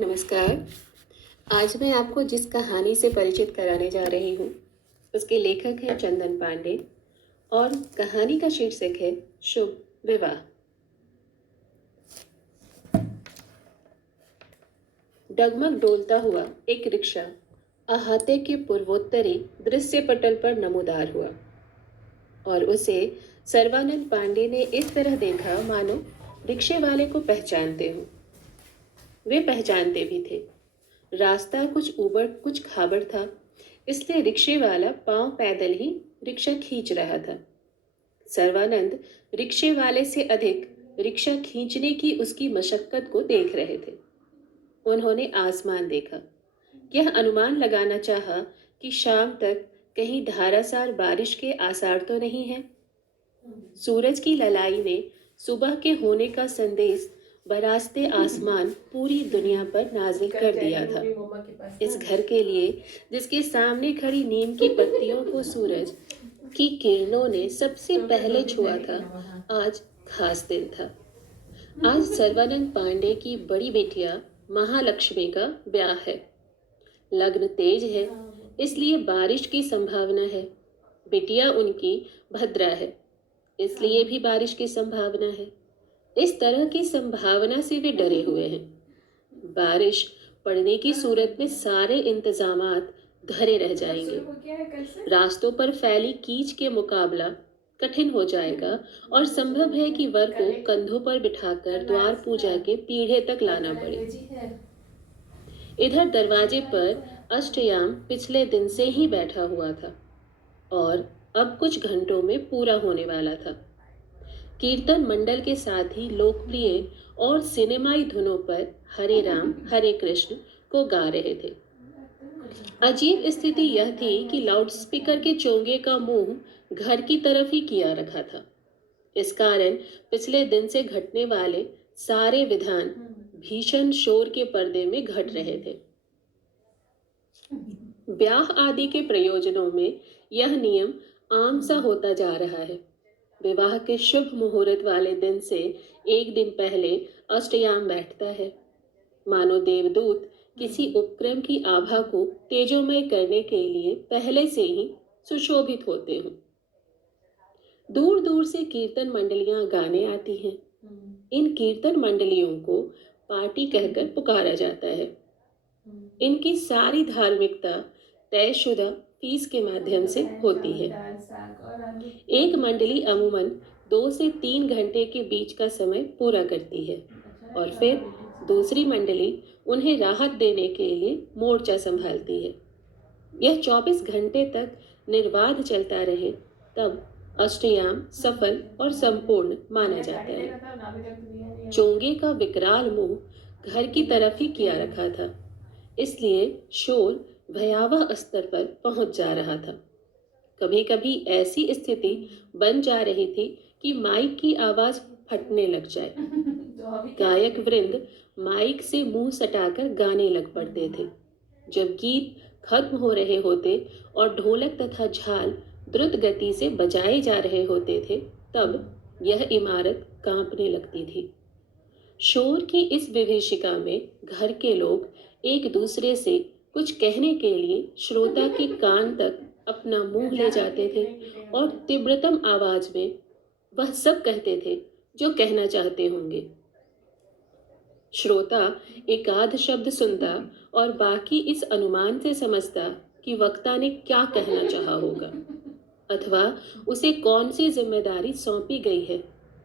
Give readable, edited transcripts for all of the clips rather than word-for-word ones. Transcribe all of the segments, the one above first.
नमस्कार। आज मैं आपको जिस कहानी से परिचित कराने जा रही हूँ उसके लेखक हैं चंदन पांडे और कहानी का शीर्षक है शुभ विवाह। डगमग डोलता हुआ एक रिक्शा अहाते के पूर्वोत्तरी दृश्य पटल पर नमूदार हुआ और उसे सर्वानंद पांडे ने इस तरह देखा मानो रिक्शे वाले को पहचानते हो। वे पहचानते भी थे। रास्ता कुछ ऊबड़ कुछ खाबड़ था, इसलिए रिक्शे वाला पांव पैदल ही रिक्शा खींच रहा था। सर्वानंद रिक्शे वाले से अधिक रिक्शा खींचने की उसकी मशक्कत को देख रहे थे। उन्होंने आसमान देखा, यह अनुमान लगाना चाहा कि शाम तक कहीं धारासार बारिश के आसार तो नहीं है। सूरज की ललाई ने सुबह के होने का संदेश बरास्ते आसमान पूरी दुनिया पर नाजिल कर दिया था। इस घर के लिए जिसके सामने खड़ी नीम की पत्तियों को सूरज की किरणों ने सबसे पहले छुआ था, आज खास दिन था। आज सर्वानंद पांडे की बड़ी बेटिया महालक्ष्मी का ब्याह है। लग्न तेज है, इसलिए बारिश की संभावना है। बेटिया उनकी भद्रा है, इसलिए भी बारिश की संभावना है। इस तरह की संभावना से वे डरे हुए हैं। बारिश पड़ने की सूरत में सारे इंतजामात धरे रह जाएंगे। रास्तों पर फैली कीच के मुकाबला कठिन हो जाएगा और संभव है कि वर को कंधों पर बिठाकर द्वार पूजा के पीढ़े तक लाना पड़े। इधर दरवाजे पर अष्टयाम पिछले दिन से ही बैठा हुआ था और अब कुछ घंटों में पूरा होने वाला था। कीर्तन मंडल के साथ ही लोकप्रिय और सिनेमाई धुनों पर हरे राम हरे कृष्ण को गा रहे थे। अजीब स्थिति यह थी कि लाउडस्पीकर के चोंगे का मुंह घर की तरफ ही किया रखा था। इस कारण पिछले दिन से घटने वाले सारे विधान भीषण शोर के पर्दे में घट रहे थे। ब्याह आदि के प्रयोजनों में यह नियम आम सा होता जा रहा है। विवाह के शुभ मुहूर्त वाले दिन से एक दिन पहले अष्टयाम बैठता है, मानो देवदूत किसी उपक्रम की आभा को तेजोमय करने के लिए पहले से ही सुशोभित होते हों। दूर दूर से कीर्तन मंडलियां गाने आती हैं। इन कीर्तन मंडलियों को पार्टी कहकर पुकारा जाता है। इनकी सारी धार्मिकता तयशुदा फीस के माध्यम से होती है। एक मंडली अमूमन 2 से 3 घंटे के बीच का समय पूरा करती है और फिर दूसरी मंडली उन्हें राहत देने के लिए मोर्चा संभालती है। यह 24 घंटे तक निर्बाध चलता रहे तब अष्टयाम सफल और संपूर्ण माना जाता है। चोंगे का विकराल मुंह घर की तरफ ही किया रखा था, इसलिए शोर भयावह स्तर पर पहुंच जा रहा था। कभी कभी ऐसी स्थिति बन जा रही थी कि माइक की आवाज फटने लग जाए। गायक वृंद माइक से मुंह सटाकर गाने लग पड़ते थे। जब गीत खत्म हो रहे होते और ढोलक तथा झाल द्रुत गति से बजाए जा रहे होते थे, तब यह इमारत कांपने लगती थी। शोर की इस विभीषिका में घर के लोग एक दूसरे से कुछ कहने के लिए श्रोता के कान तक अपना मुंह ले जाते थे और तीव्रतम आवाज में वह सब कहते थे जो कहना चाहते होंगे। श्रोता एक आध शब्द सुनता और बाकी इस अनुमान से समझता कि वक्ता ने क्या कहना चाहा होगा अथवा उसे कौन सी जिम्मेदारी सौंपी गई है।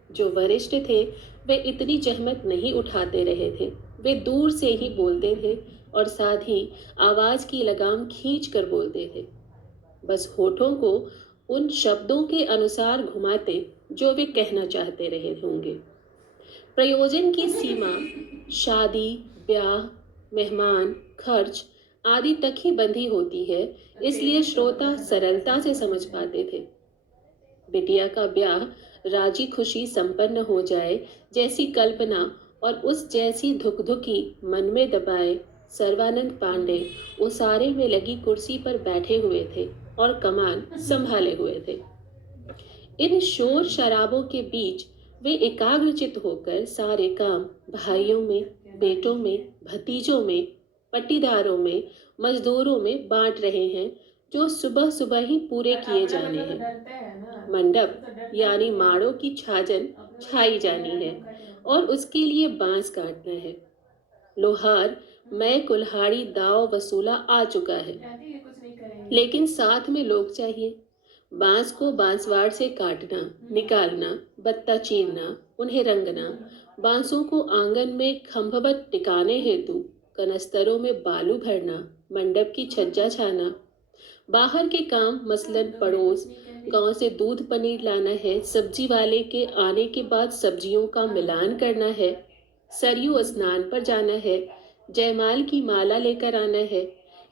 जो वरिष्ठ थे वे इतनी जहमत नहीं उठाते रहे थे। वे दूर से ही बोलते थे और साथ ही आवाज की लगाम खींच कर बोलते थे, बस होठों को उन शब्दों के अनुसार घुमाते जो वे कहना चाहते रहे होंगे। प्रयोजन की सीमा शादी, ब्याह, मेहमान, खर्च आदि तक ही बंधी होती है, इसलिए श्रोता सरलता से समझ पाते थे। बिटिया का ब्याह राजी खुशी संपन्न हो जाए जैसी कल्पना और उस जैसी धुकधुकी मन में दबाए सर्वानंद पांडे उसारे में लगी कुर्सी पर बैठे हुए थे और कमान संभाले हुए थे। इन शोर शराबों के बीच वे एकाग्रचित होकर सारे काम भाइयों में, बेटों में, भतीजों में, पट्टीदारों में, मजदूरों में बांट रहे हैं, जो सुबह सुबह ही पूरे और किए अपना जाने बच्चा तो हैं। डरता है ना, मंडप वो तो डरता यानी नहीं है। माड़ों की छाजन अपने बच्चे छाई को बोल जानी रहा है तुम कट रहो। और उसके लिए बांस काटना है। लोहार मैं कुल्हाड़ी दाव वसूला आ चुका है, जानती है कुछ नहीं करेंगे। लेकिन साथ में लोग चाहिए। बांस को बांसवाड़ से काटना, निकालना, बत्ता चीरना, उन्हें रंगना, बांसों को आंगन में खंभवत टिकाने हेतु कनस्तरों में बालू भरना, मंडप की छज्जा छाना। बाहर के काम मसलन तो मैं पड़ोस कुछ नहीं कर रही। गांव से दूध पनीर लाना है, सब्जी वाले के आने के बाद सब्जियों का मिलान करना है, सरयू स्नान पर जाना है, जयमाल की माला लेकर आना है।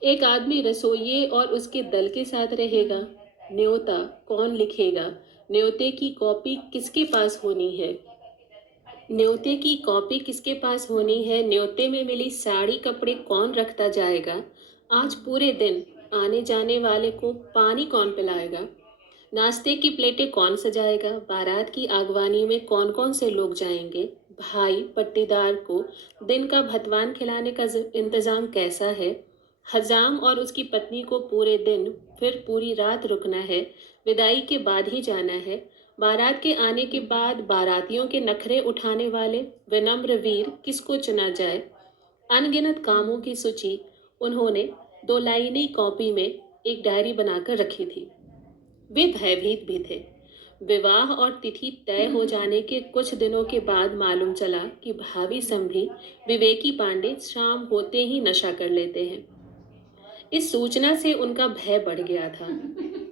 एक आदमी रसोइये और उसके दल के साथ रहेगा। न्योता कौन लिखेगा, न्योते की कॉपी किसके पास होनी है, न्योते की कॉपी किसके पास होनी है, न्योते में मिली साड़ी कपड़े कौन रखता जाएगा, आज पूरे दिन आने जाने वाले को पानी कौन पिलाएगा, नाश्ते की प्लेटें कौन सजाएगा, बारात की आगवानी में कौन कौन से लोग जाएंगे, भाई पट्टीदार को दिन का भतवान खिलाने का इंतजाम कैसा है, हजाम और उसकी पत्नी को पूरे दिन फिर पूरी रात रुकना है, विदाई के बाद ही जाना है, बारात के आने के बाद बारातियों के नखरे उठाने वाले विनम्र वीर किसको चुना जाए। अनगिनत कामों की सूची उन्होंने 2 लाइनी कॉपी में एक डायरी बनाकर रखी थी। वे भयभीत भी थे। विवाह और तिथि तय हो जाने के कुछ दिनों के बाद मालूम चला कि भावी समधी विवेकी पांडे शाम होते ही नशा कर लेते हैं। इस सूचना से उनका भय बढ़ गया था।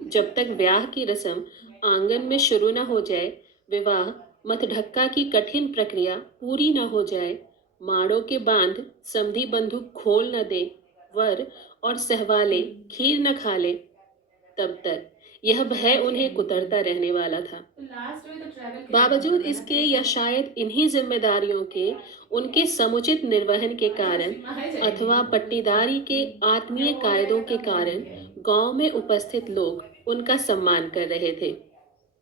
जब तक ब्याह की रस्म आंगन में शुरू न हो जाए, विवाह मतढक्का की कठिन प्रक्रिया पूरी न हो जाए, माड़ों के बांध समधी बंधु खोल न दे, वर और सहवाले खीर न खा ले, तब तक यह भय उन्हें कुतरता रहने वाला था। तो लास्ट में तो ट्रैवल के लिए बावजूद पकड़ना इसके है। या शायद इन्हीं जिम्मेदारियों के उनके समुचित निर्वहन के अच्छा, कारण सीमा है जाएगी अथवा वो। पट्टीदारी के आत्मीय जब वो हो कायदों जाएगा के तब कारण बोलेंगे। गांव में उपस्थित लोग उनका सम्मान कर रहे थे,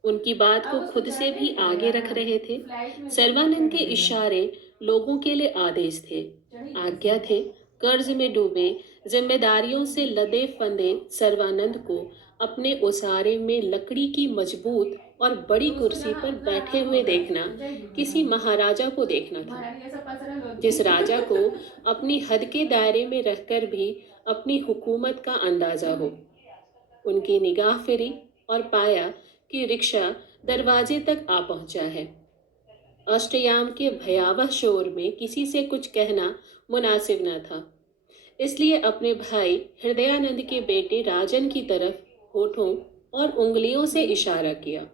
उनकी बात अब को उसको खुद से चढ़ने भी नहीं आगे देगा रख ना, रहे थे। फ्लाइट में जल्दी सर्वानंद के चढ़ने देगा। इशारे लोगों के लिए आदेश थे, चढ़ी आज्ञा कैसे? थे। कर्ज में डूबे, जिम्मेदारियों से लदे फंदे सर्वानंद को अपने ओसारे में लकड़ी की मजबूत और बड़ी तो उसको कुर्सी नहा पर उतना बैठे आराम हुए होगा, देखना हो जाएगी वो किसी नहा। महाराजा को देखना था, महारानी ऐसा पसरा जिस होती। राजा को अपनी हद के दायरे में रहकर भी अपनी हुकूमत का अंदाजा हो। उनकी निगाह फिरी और पाया कि रिक्शा दरवाजे तक आ पहुंचा है। अष्टयाम के भयावह शोर में किसी से कुछ कहना मुनासिब न था, इसलिए अपने भाई हृदयानंद के बेटे राजन की तरफ होठों और उंगलियों से इशारा किया।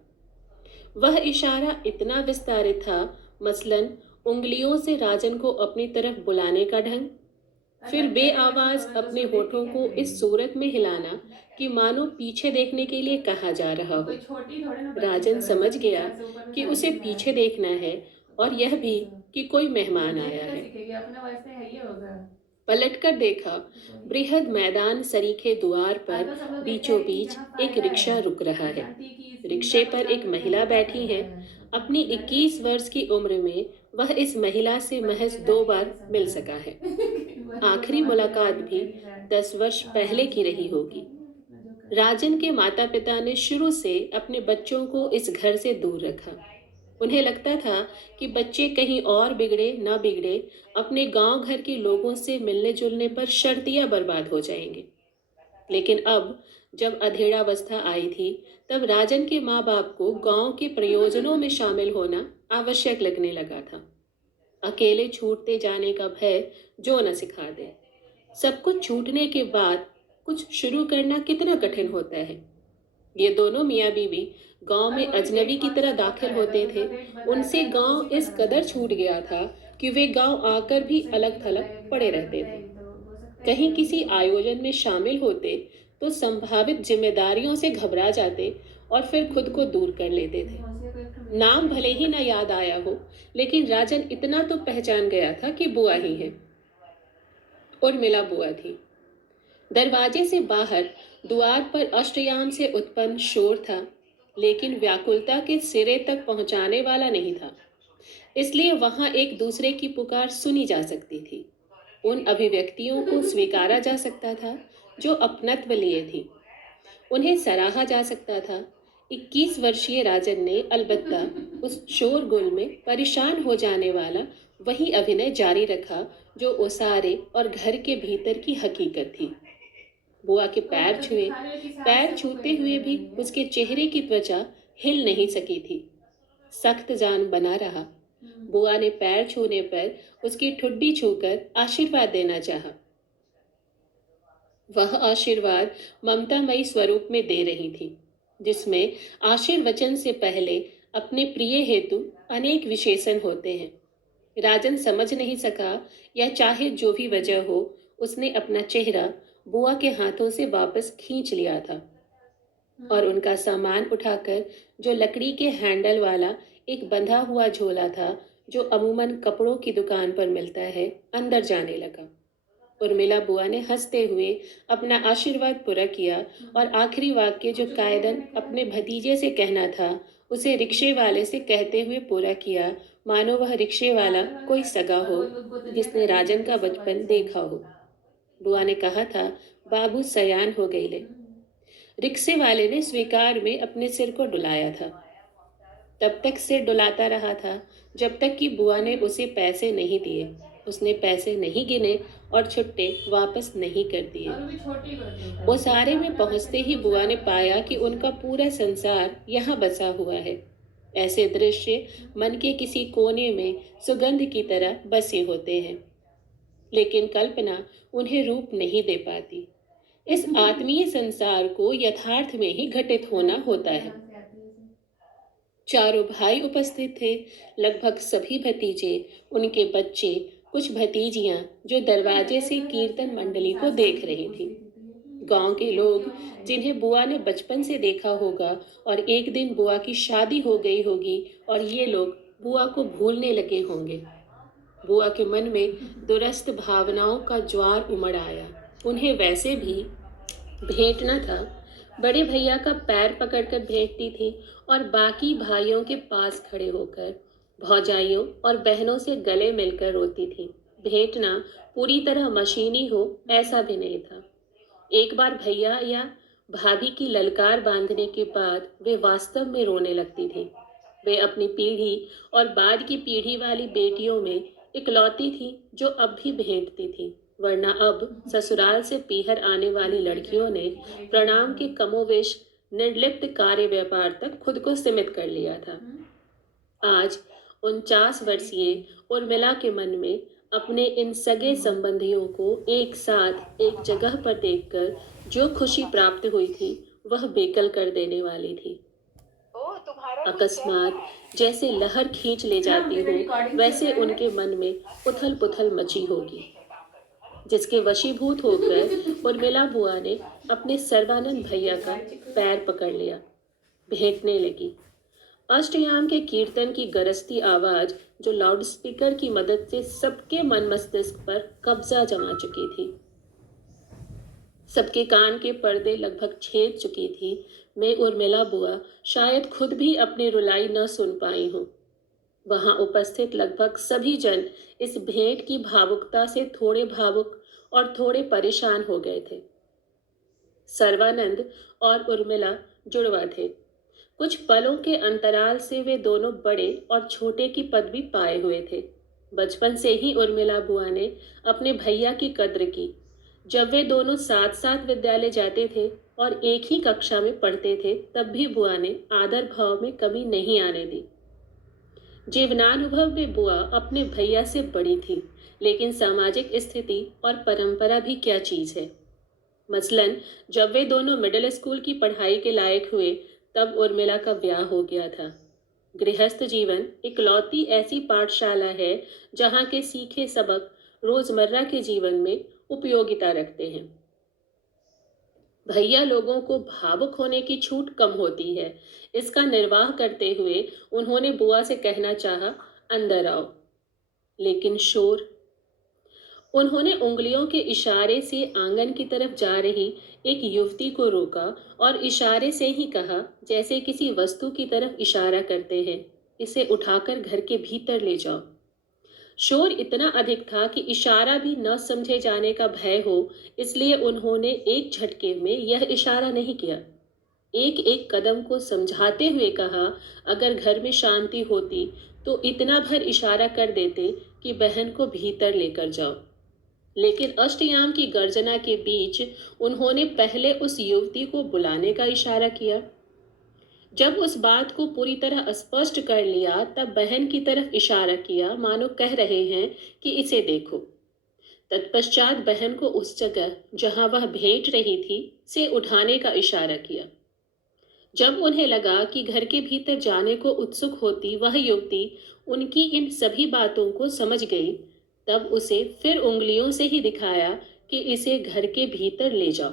वह इशारा इतना विस्तारित था, मसलन उंगलियों से राजन को अपनी तरफ बुलाने का ढंग, अगर फिर अच्छा बे है वैसे आवाज तो अपने उसको देख के होठों क्या को इस करेंगी। सूरत में हिलाना कि मानो पीछे देखने के लिए कहा जा रहा तो हो। कोई छोटी थोड़े ना बच्ची राजन सब ऐसा समझ तीन गया साल से ऊपर में कि शादी उसे में है। पीछे देखना है तो और यह करेंगे भी कैसे? कि कोई तो मेहमान देख आया के है। सीखेगी, अपना वैसे है ही होगा। पलटकर देखा, बृहद मैदान सरीखे द्वार आज पर तो सब लोग देखते बीचों हैं कि बीच जहाँ एक फायदा है, रिक्शा रुक रहा तो है। जानती है कि इस रिक्शे इनका कोई पर काम एक करके महिला हमको क्या बैठी फायदा है। है। अपनी लड़के 21 वर्ष की उम्र में वह इस महिला से महज 2 बार मिल सका है। आखिरी मुलाकात भी 10 वर्ष पहले की रही होगी। राजन के माता पिता ने शुरू से अपने बच्चों को इस घर से दूर रखा। उन्हें लगता था कि बच्चे कहीं और बिगड़े ना बिगड़े, अपने गांव घर के लोगों से मिलने जुलने पर शर्तिया बर्बाद हो जाएंगे। लेकिन अब जब अधेड़ावस्था आई थी, तब राजन के माँ बाप को गांव के प्रयोजनों में शामिल होना आवश्यक लगने लगा था। अकेले छूटते जाने का भय जो न सिखा दे। सब कुछ छूटने के बाद कुछ शुरू करना कितना कठिन होता है। ये दोनों मियाँ बीवी गांव में अजनबी की तरह दाखिल होते थे। उनसे गांव इस कदर छूट गया था कि वे गांव आकर भी अलग थलग पड़े रहते थे। कहीं किसी आयोजन में शामिल होते तो संभावित जिम्मेदारियों से घबरा जाते और फिर खुद को दूर कर लेते थे। नाम भले ही न याद आया हो, लेकिन राजन इतना तो पहचान गया था कि बुआ ही है। उर्मिला बुआ थी। दरवाजे से बाहर द्वार पर अष्टयाम से उत्पन्न शोर था, लेकिन व्याकुलता के सिरे तक पहुंचाने वाला नहीं था। इसलिए वहां एक दूसरे की पुकार सुनी जा सकती थी। उन अभिव्यक्तियों को स्वीकारा जा सकता था जो अपनत्व लिए थी। उन्हें सराहा जा सकता था। 21 वर्षीय राजन ने अलबत्ता उस शोरगुल में परेशान हो जाने वाला वही अभिनय जारी रखा जो ओसारे और घर के भीतर की हकीकत थी। बुआ के पैर छुए, पैर छूते हुए भी उसके चेहरे की त्वचा हिल नहीं सकी थी। सख्त जान बना रहा। बुआ ने पैर छूने पर उसकी ठुड्डी छूकर आशीर्वाद देना चाहा। वह आशीर्वाद ममतामयी स्वरूप में दे रही थी, जिसमें आशीर्वचन से पहले अपने प्रिय हेतु अनेक विशेषण होते हैं। राजन समझ नहीं सका, या चाहे जो भी वजह हो, उसने अपना चेहरा बुआ के हाथों से वापस खींच लिया था और उनका सामान उठाकर, जो लकड़ी के हैंडल वाला एक बंधा हुआ झोला था जो अमूमन कपड़ों की दुकान पर मिलता है, अंदर जाने लगा। उर्मिला बुआ ने हंसते हुए अपना आशीर्वाद पूरा किया और आखिरी वाक्य जो कायदन अपने भतीजे से कहना था, उसे रिक्शे वाले से कहते हुए पूरा किया, मानो वह रिक्शे वाला कोई सगा हो जिसने राजन का बचपन देखा हो। बुआ ने कहा था, बाबू सयान हो गई ले। रिक्शे वाले ने स्वीकार में अपने सिर को डुलाया था। तब तक सिर डुलाता रहा था जब तक कि बुआ ने उसे पैसे नहीं दिए। उसने पैसे नहीं गिने और छुट्टे वापस नहीं कर दिए। ओसारे में पहुंचते ही बुआ ने पाया कि उनका पूरा संसार यहाँ बसा हुआ है। ऐसे दृश्य मन के किसी कोने में सुगंध की तरह बसे होते हैं, लेकिन कल्पना उन्हें रूप नहीं दे पाती। इस आत्मीय संसार को यथार्थ में ही घटित होना होता है। चारों भाई उपस्थित थे, लगभग सभी भतीजे, उनके बच्चे, कुछ भतीजियां जो दरवाजे से कीर्तन मंडली को देख रही थी। गांव के लोग जिन्हें बुआ ने बचपन से देखा होगा, और एक दिन बुआ की शादी हो गई होगी और ये लोग बुआ को भूलने लगे होंगे। बुआ के मन में दुरस्त भावनाओं का ज्वार उमड़ आया। उन्हें वैसे भी भेंटना था। बड़े भैया का पैर पकड़कर भेंटती थी और बाकी भाइयों के पास खड़े होकर भौजाइयों और बहनों से गले मिलकर रोती थी। भेंटना पूरी तरह मशीनी हो ऐसा भी नहीं था। एक बार भैया या भाभी की ललकार बांधने के बाद वे वास्तव में रोने लगती थी। वे अपनी पीढ़ी और बाद की पीढ़ी वाली बेटियों में इकलौती थी जो अब भी भेंटती थी, वरना अब ससुराल से पीहर आने वाली लड़कियों ने प्रणाम के कमोवेश निर्लिप्त कार्य व्यापार तक खुद को सीमित कर लिया था। आज 49 वर्षीय उर्मिला के मन में अपने इन सगे संबंधियों को एक साथ एक जगह पर देखकर जो खुशी प्राप्त हुई थी, वह बेकल कर देने वाली थी। अकस्मात जैसे लहर खींच ले जाती हो, वैसे उनके मन में उथल पुथल मची होगी, जिसके वशीभूत होकर उर्मिला बुआ ने अपने सर्वानंद भैया का पैर पकड़ लिया। भेंटने लगी। अष्टयाम के कीर्तन की गरजती आवाज, जो लाउडस्पीकर की मदद से सबके मन मस्तिष्क पर कब्जा जमा चुकी थी, सबके कान के पर्दे लगभग छेद चुकी थी, मैं उर्मिला बुआ शायद खुद भी अपनी रुलाई न सुन पाई हूँ। वहां उपस्थित लगभग सभी जन इस भेंट की भावुकता से थोड़े भावुक और थोड़े परेशान हो गए थे। सर्वानंद और उर्मिला जुड़वा थे। कुछ पलों के अंतराल से वे दोनों बड़े और छोटे की पदवी पाए हुए थे। बचपन से ही उर्मिला बुआ ने अपने भैया की कद्र की। जब वे दोनों साथ साथ विद्यालय जाते थे और एक ही कक्षा में पढ़ते थे, तब भी बुआ ने आदर भाव में कमी नहीं आने दी। जीवनानुभव में बुआ अपने भैया से बड़ी थी, लेकिन सामाजिक स्थिति और परंपरा भी क्या चीज है। मसलन जब वे दोनों मिडिल स्कूल की पढ़ाई के लायक हुए, तब उर्मिला का ब्याह हो गया था। गृहस्थ जीवन इकलौती ऐसी पाठशाला है जहाँ के सीखे सबक रोजमर्रा के जीवन में उपयोगिता रखते हैं। भैया लोगों को भावुक होने की छूट कम होती है। इसका निर्वाह करते हुए उन्होंने बुआ से कहना चाहा, अंदर आओ, लेकिन शोर। उन्होंने उंगलियों के इशारे से आंगन की तरफ जा रही एक युवती को रोका और इशारे से ही कहा, जैसे किसी वस्तु की तरफ इशारा करते हैं, इसे उठाकर घर के भीतर ले जाओ। शोर इतना अधिक था कि इशारा भी न समझे जाने का भय हो, इसलिए उन्होंने एक झटके में यह इशारा नहीं किया। एक एक कदम को समझाते हुए कहा, अगर घर में शांति होती तो इतना भर इशारा कर देते कि बहन को भीतर लेकर जाओ। लेकिन अष्टयाम की गर्जना के बीच उन्होंने पहले उस युवती को बुलाने का इशारा किया। जब उस बात को पूरी तरह स्पष्ट कर लिया, तब बहन की तरफ इशारा किया, मानो कह रहे हैं कि इसे देखो। तत्पश्चात बहन को उस जगह जहां वह भेंट रही थी से उठाने का इशारा किया। जब उन्हें लगा कि घर के भीतर जाने को उत्सुक होती वह युवती उनकी इन सभी बातों को समझ गई, तब उसे फिर उंगलियों से ही दिखाया कि इसे घर के भीतर ले जाओ।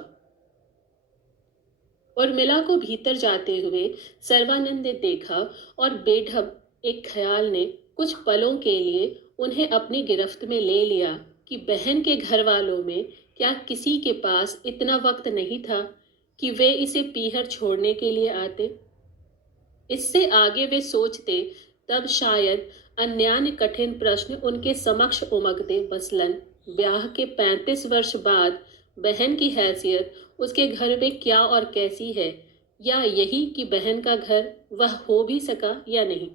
उर्मिला को भीतर जाते हुए सर्वानंद ने देखा और बेढब एक ख्याल ने कुछ पलों के लिए उन्हें अपनी गिरफ्त में ले लिया कि बहन के घर वालों में क्या किसी के पास इतना वक्त नहीं था कि वे इसे पीहर छोड़ने के लिए आते। इससे आगे वे सोचते तब शायद अन्यान्य कठिन प्रश्न उनके समक्ष उमगते, मसलन ब्याह के 35 वर्ष बाद बहन की हैसियत उसके घर में क्या और कैसी है, या यही कि बहन का घर वह हो भी सका या नहीं।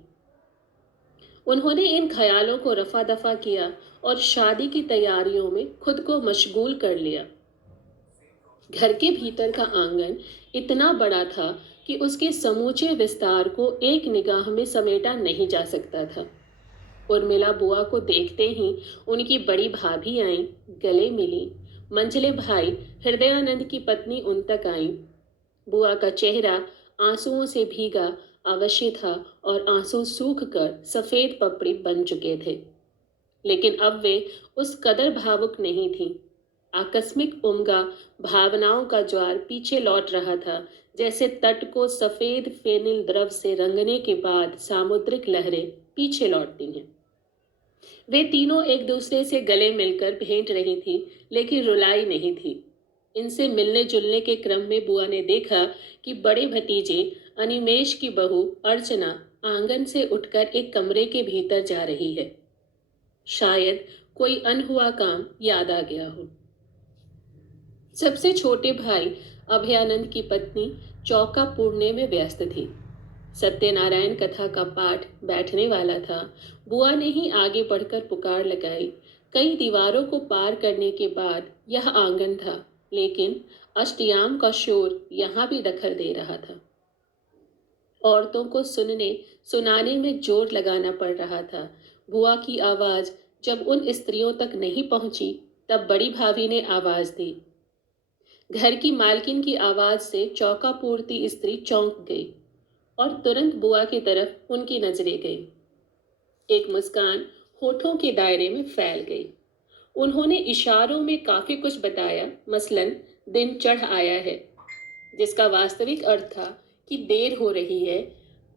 उन्होंने इन ख्यालों को रफा दफा किया और शादी की तैयारियों में खुद को मशगूल कर लिया। घर के भीतर का आंगन इतना बड़ा था कि उसके समूचे विस्तार को एक निगाह में समेटा नहीं जा सकता था। उर्मिला बुआ को देखते ही उनकी बड़ी भाभी आईं, गले मिली। मंझले भाई हृदयानंद की पत्नी उन तक आई। बुआ का चेहरा आंसुओं से भीगा अवश्य था और आंसू सूख कर सफेद पपड़ी बन चुके थे, लेकिन अब वे उस कदर भावुक नहीं थीं। आकस्मिक उमगा भावनाओं का ज्वार पीछे लौट रहा था, जैसे तट को सफेद फेनिल द्रव से रंगने के बाद सामुद्रिक लहरें पीछे लौटती हैं। वे तीनों एक दूसरे से गले मिलकर भेंट रही थी, लेकिन रुलाई नहीं थी। इनसे मिलने जुलने के क्रम में बुआ ने देखा कि बड़े भतीजे अनिमेश की बहू अर्चना आंगन से उठकर एक कमरे के भीतर जा रही है। शायद कोई अनहुआ काम याद आ गया हो। सबसे छोटे भाई अभयानंद की पत्नी चौका पूरने में व्यस्त थी। सत्यनारायण कथा का पाठ बैठने वाला था। बुआ ने ही आगे बढ़कर पुकार लगाई। कई दीवारों को पार करने के बाद यह आंगन था, लेकिन अष्टयाम का शोर यहाँ भी दखल दे रहा था। औरतों को सुनाने में जोर लगाना पड़ रहा था। बुआ की आवाज जब उन स्त्रियों तक नहीं पहुंची, तब बड़ी भाभी ने आवाज दी। घर की मालकिन की आवाज से चौका पूरती स्त्री चौंक गई और तुरंत बुआ की तरफ उनकी नजरें गई। एक मुस्कान होठों के दायरे में फैल गई। उन्होंने इशारों में काफी कुछ बताया, मसलन दिन चढ़ आया है, जिसका वास्तविक अर्थ था कि देर हो रही है।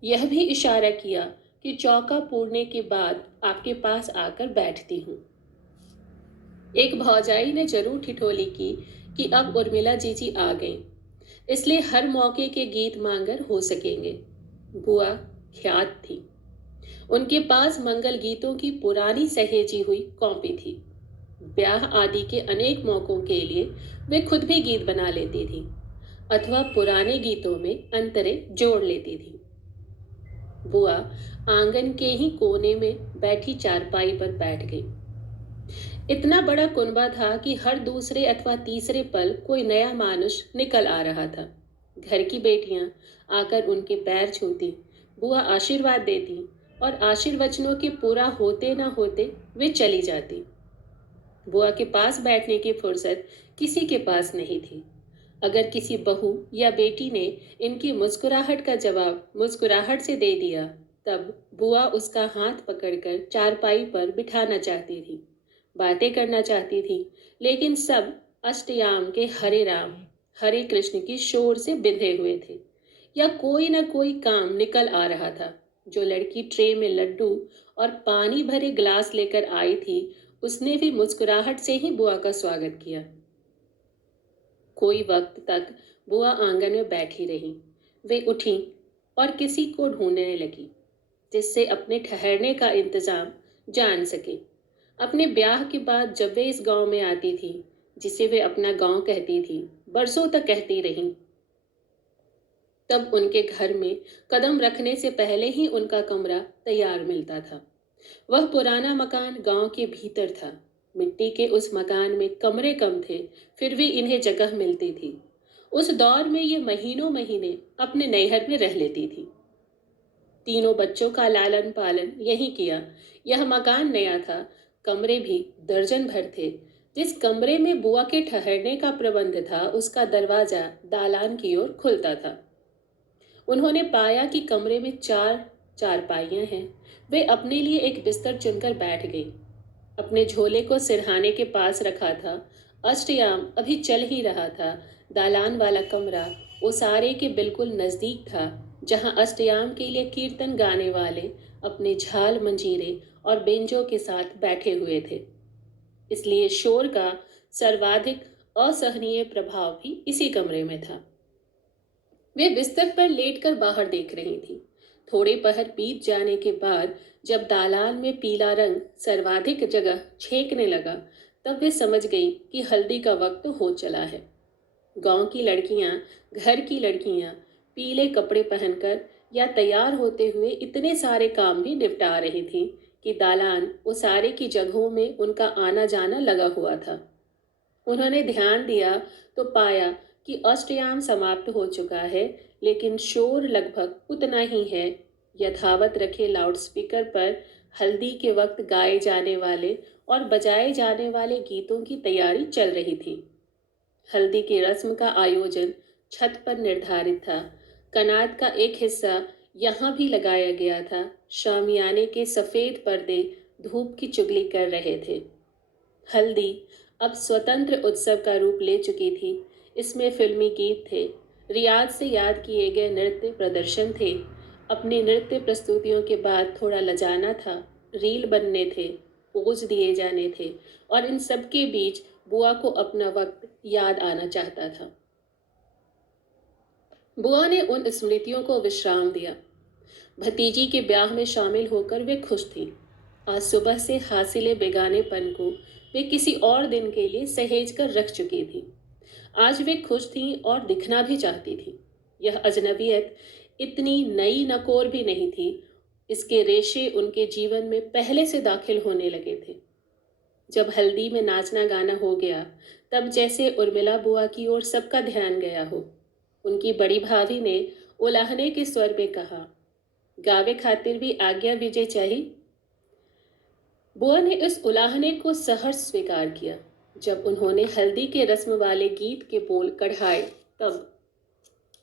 यह भी इशारा किया कि चौका पूरने के बाद आपके पास आकर बैठती हूँ। एक भौजाई ने जरूर ठिठोली की कि अब उर्मिला जीजी आ गई, इसलिए हर मौके के गीत मांगर हो सकेंगे। बुआ ख्यात थी। उनके पास मंगल गीतों की पुरानी सहेजी हुई कॉपी थी। ब्याह आदि के अनेक मौकों के लिए वे खुद भी गीत बना लेती थी अथवा पुराने गीतों में अंतरे जोड़ लेती थी। बुआ आंगन के ही कोने में बैठी चारपाई पर बैठ गई। इतना बड़ा कुनबा था कि हर दूसरे अथवा तीसरे पल कोई नया मानुष निकल आ रहा था। घर की बेटियां आकर उनके पैर छूती, बुआ आशीर्वाद देती और आशीर्वचनों के पूरा होते न होते वे चली जाती। बुआ के पास बैठने की फुर्सत किसी के पास नहीं थी। अगर किसी बहू या बेटी ने इनकी मुस्कुराहट का जवाब मुस्कुराहट से दे दिया, तब बुआ उसका हाथ पकड़कर चारपाई पर बिठाना चाहती थी, बातें करना चाहती थी, लेकिन सब अष्टयाम के हरे राम हरे कृष्ण की शोर से बिंधे हुए थे, या कोई न कोई काम निकल आ रहा था। जो लड़की ट्रे में लड्डू और पानी भरे गिलास लेकर आई थी, उसने भी मुस्कुराहट से ही बुआ का स्वागत किया। कोई वक्त तक बुआ आंगन में बैठी रही। वे उठी और किसी को ढूंढने लगी। जिससे अपने ठहरने का इंतजाम जान सके। अपने ब्याह के बाद जब वे इस गांव में आती थी, जिसे वे अपना गांव कहती थी, बरसों तक कहती रहीं, तब उनके घर में कदम रखने से पहले ही उनका कमरा तैयार मिलता था। वह पुराना मकान गांव के भीतर था। मिट्टी के उस मकान में कमरे कम थे, फिर भी इन्हें जगह मिलती थी। उस दौर में ये महीनों महीने अपने नैहर में रह लेती थी। तीनों बच्चों का लालन पालन यही किया। यह मकान नया था, कमरे भी दर्जन भर थे। जिस कमरे में बुआ के ठहरने का प्रबंध था, उसका दरवाजा दालान की ओर खुलता था। उन्होंने पाया कि कमरे में 4 चारपाइयां हैं। वे अपने लिए एक बिस्तर चुनकर बैठ गई। अपने झोले को सिरहाने के पास रखा था। अष्टयाम अभी चल ही रहा था। दालान वाला कमरा ओसारे के बिल्कुल नजदीक था, जहां अष्टयाम के लिए कीर्तन गाने वाले अपने झाल मंजीरे और बेंजों के साथ बैठे हुए थे। इसलिए शोर का सर्वाधिक असहनीय प्रभाव भी इसी कमरे में था। वे बिस्तर पर लेटकर बाहर देख रही थी। थोड़े पहर बीत जाने के बाद जब दालान में पीला रंग सर्वाधिक जगह छेकने लगा, तब वे समझ गई कि हल्दी का वक्त हो चला है। गांव की लड़कियां, घर की लड़कियां पीले कपड़े पहनकर या तैयार होते हुए इतने सारे काम भी निपटा रही थी कि दालान उसारे की जगहों में उनका आना जाना लगा हुआ था। उन्होंने ध्यान दिया तो पाया कि अष्टयाम समाप्त हो चुका है, लेकिन शोर लगभग उतना ही है। यथावत रखे लाउडस्पीकर पर हल्दी के वक्त गाए जाने वाले और बजाए जाने वाले गीतों की तैयारी चल रही थी। हल्दी की रस्म का आयोजन छत पर निर्धारित था। कनात का एक हिस्सा यहाँ भी लगाया गया था। शामियाने के सफ़ेद पर्दे धूप की चुगली कर रहे थे। हल्दी अब स्वतंत्र उत्सव का रूप ले चुकी थी। इसमें फिल्मी गीत थे, रियाज से याद किए गए नृत्य प्रदर्शन थे। अपनी नृत्य प्रस्तुतियों के बाद थोड़ा लजाना था, रील बनने थे, पोज दिए जाने थे, और इन सब के बीच बुआ को अपना वक्त याद आना चाहता था। बुआ ने उन स्मृतियों को विश्राम दिया। भतीजी के ब्याह में शामिल होकर वे खुश थी। आज सुबह से हासिले बेगानेपन को वे किसी और दिन के लिए सहेज कर रख चुकी थी। आज वे खुश थीं और दिखना भी चाहती थी। यह अजनबियत इतनी नई नकोर भी नहीं थी। इसके रेशे उनके जीवन में पहले से दाखिल होने लगे थे। जब हल्दी में नाचना गाना हो गया, तब जैसे उर्मिला बुआ की ओर सबका ध्यान गया हो। उनकी बड़ी भाभी ने उलाहने के स्वर में कहा, गावे खातिर भी आज्ञा विजय चाहिए। बुआ ने इस उलाहने को सहर्ष स्वीकार किया। जब उन्होंने हल्दी के रस्म वाले गीत के बोल कढ़ाए, तब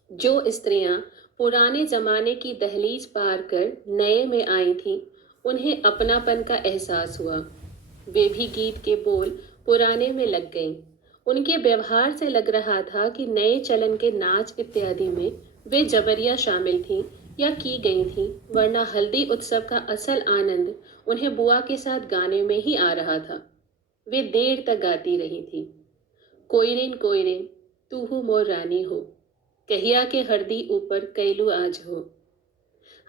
जो स्त्रियां पुराने जमाने की दहलीज पार कर नए में आई थीं, उन्हें अपनापन का एहसास हुआ। वे भी गीत के बोल पुराने में लग गईं। उनके व्यवहार से लग रहा था कि नए चलन के नाच इत्यादि में वे जबरिया शामिल थीं या की गई थीं, वरना हल्दी उत्सव का असल आनंद उन्हें बुआ के साथ गाने में ही आ रहा था। वे देर तक गाती रही थी। कोयरेन तूहू मोर रानी हो, कहिया के हरदी ऊपर कैलू आज हो,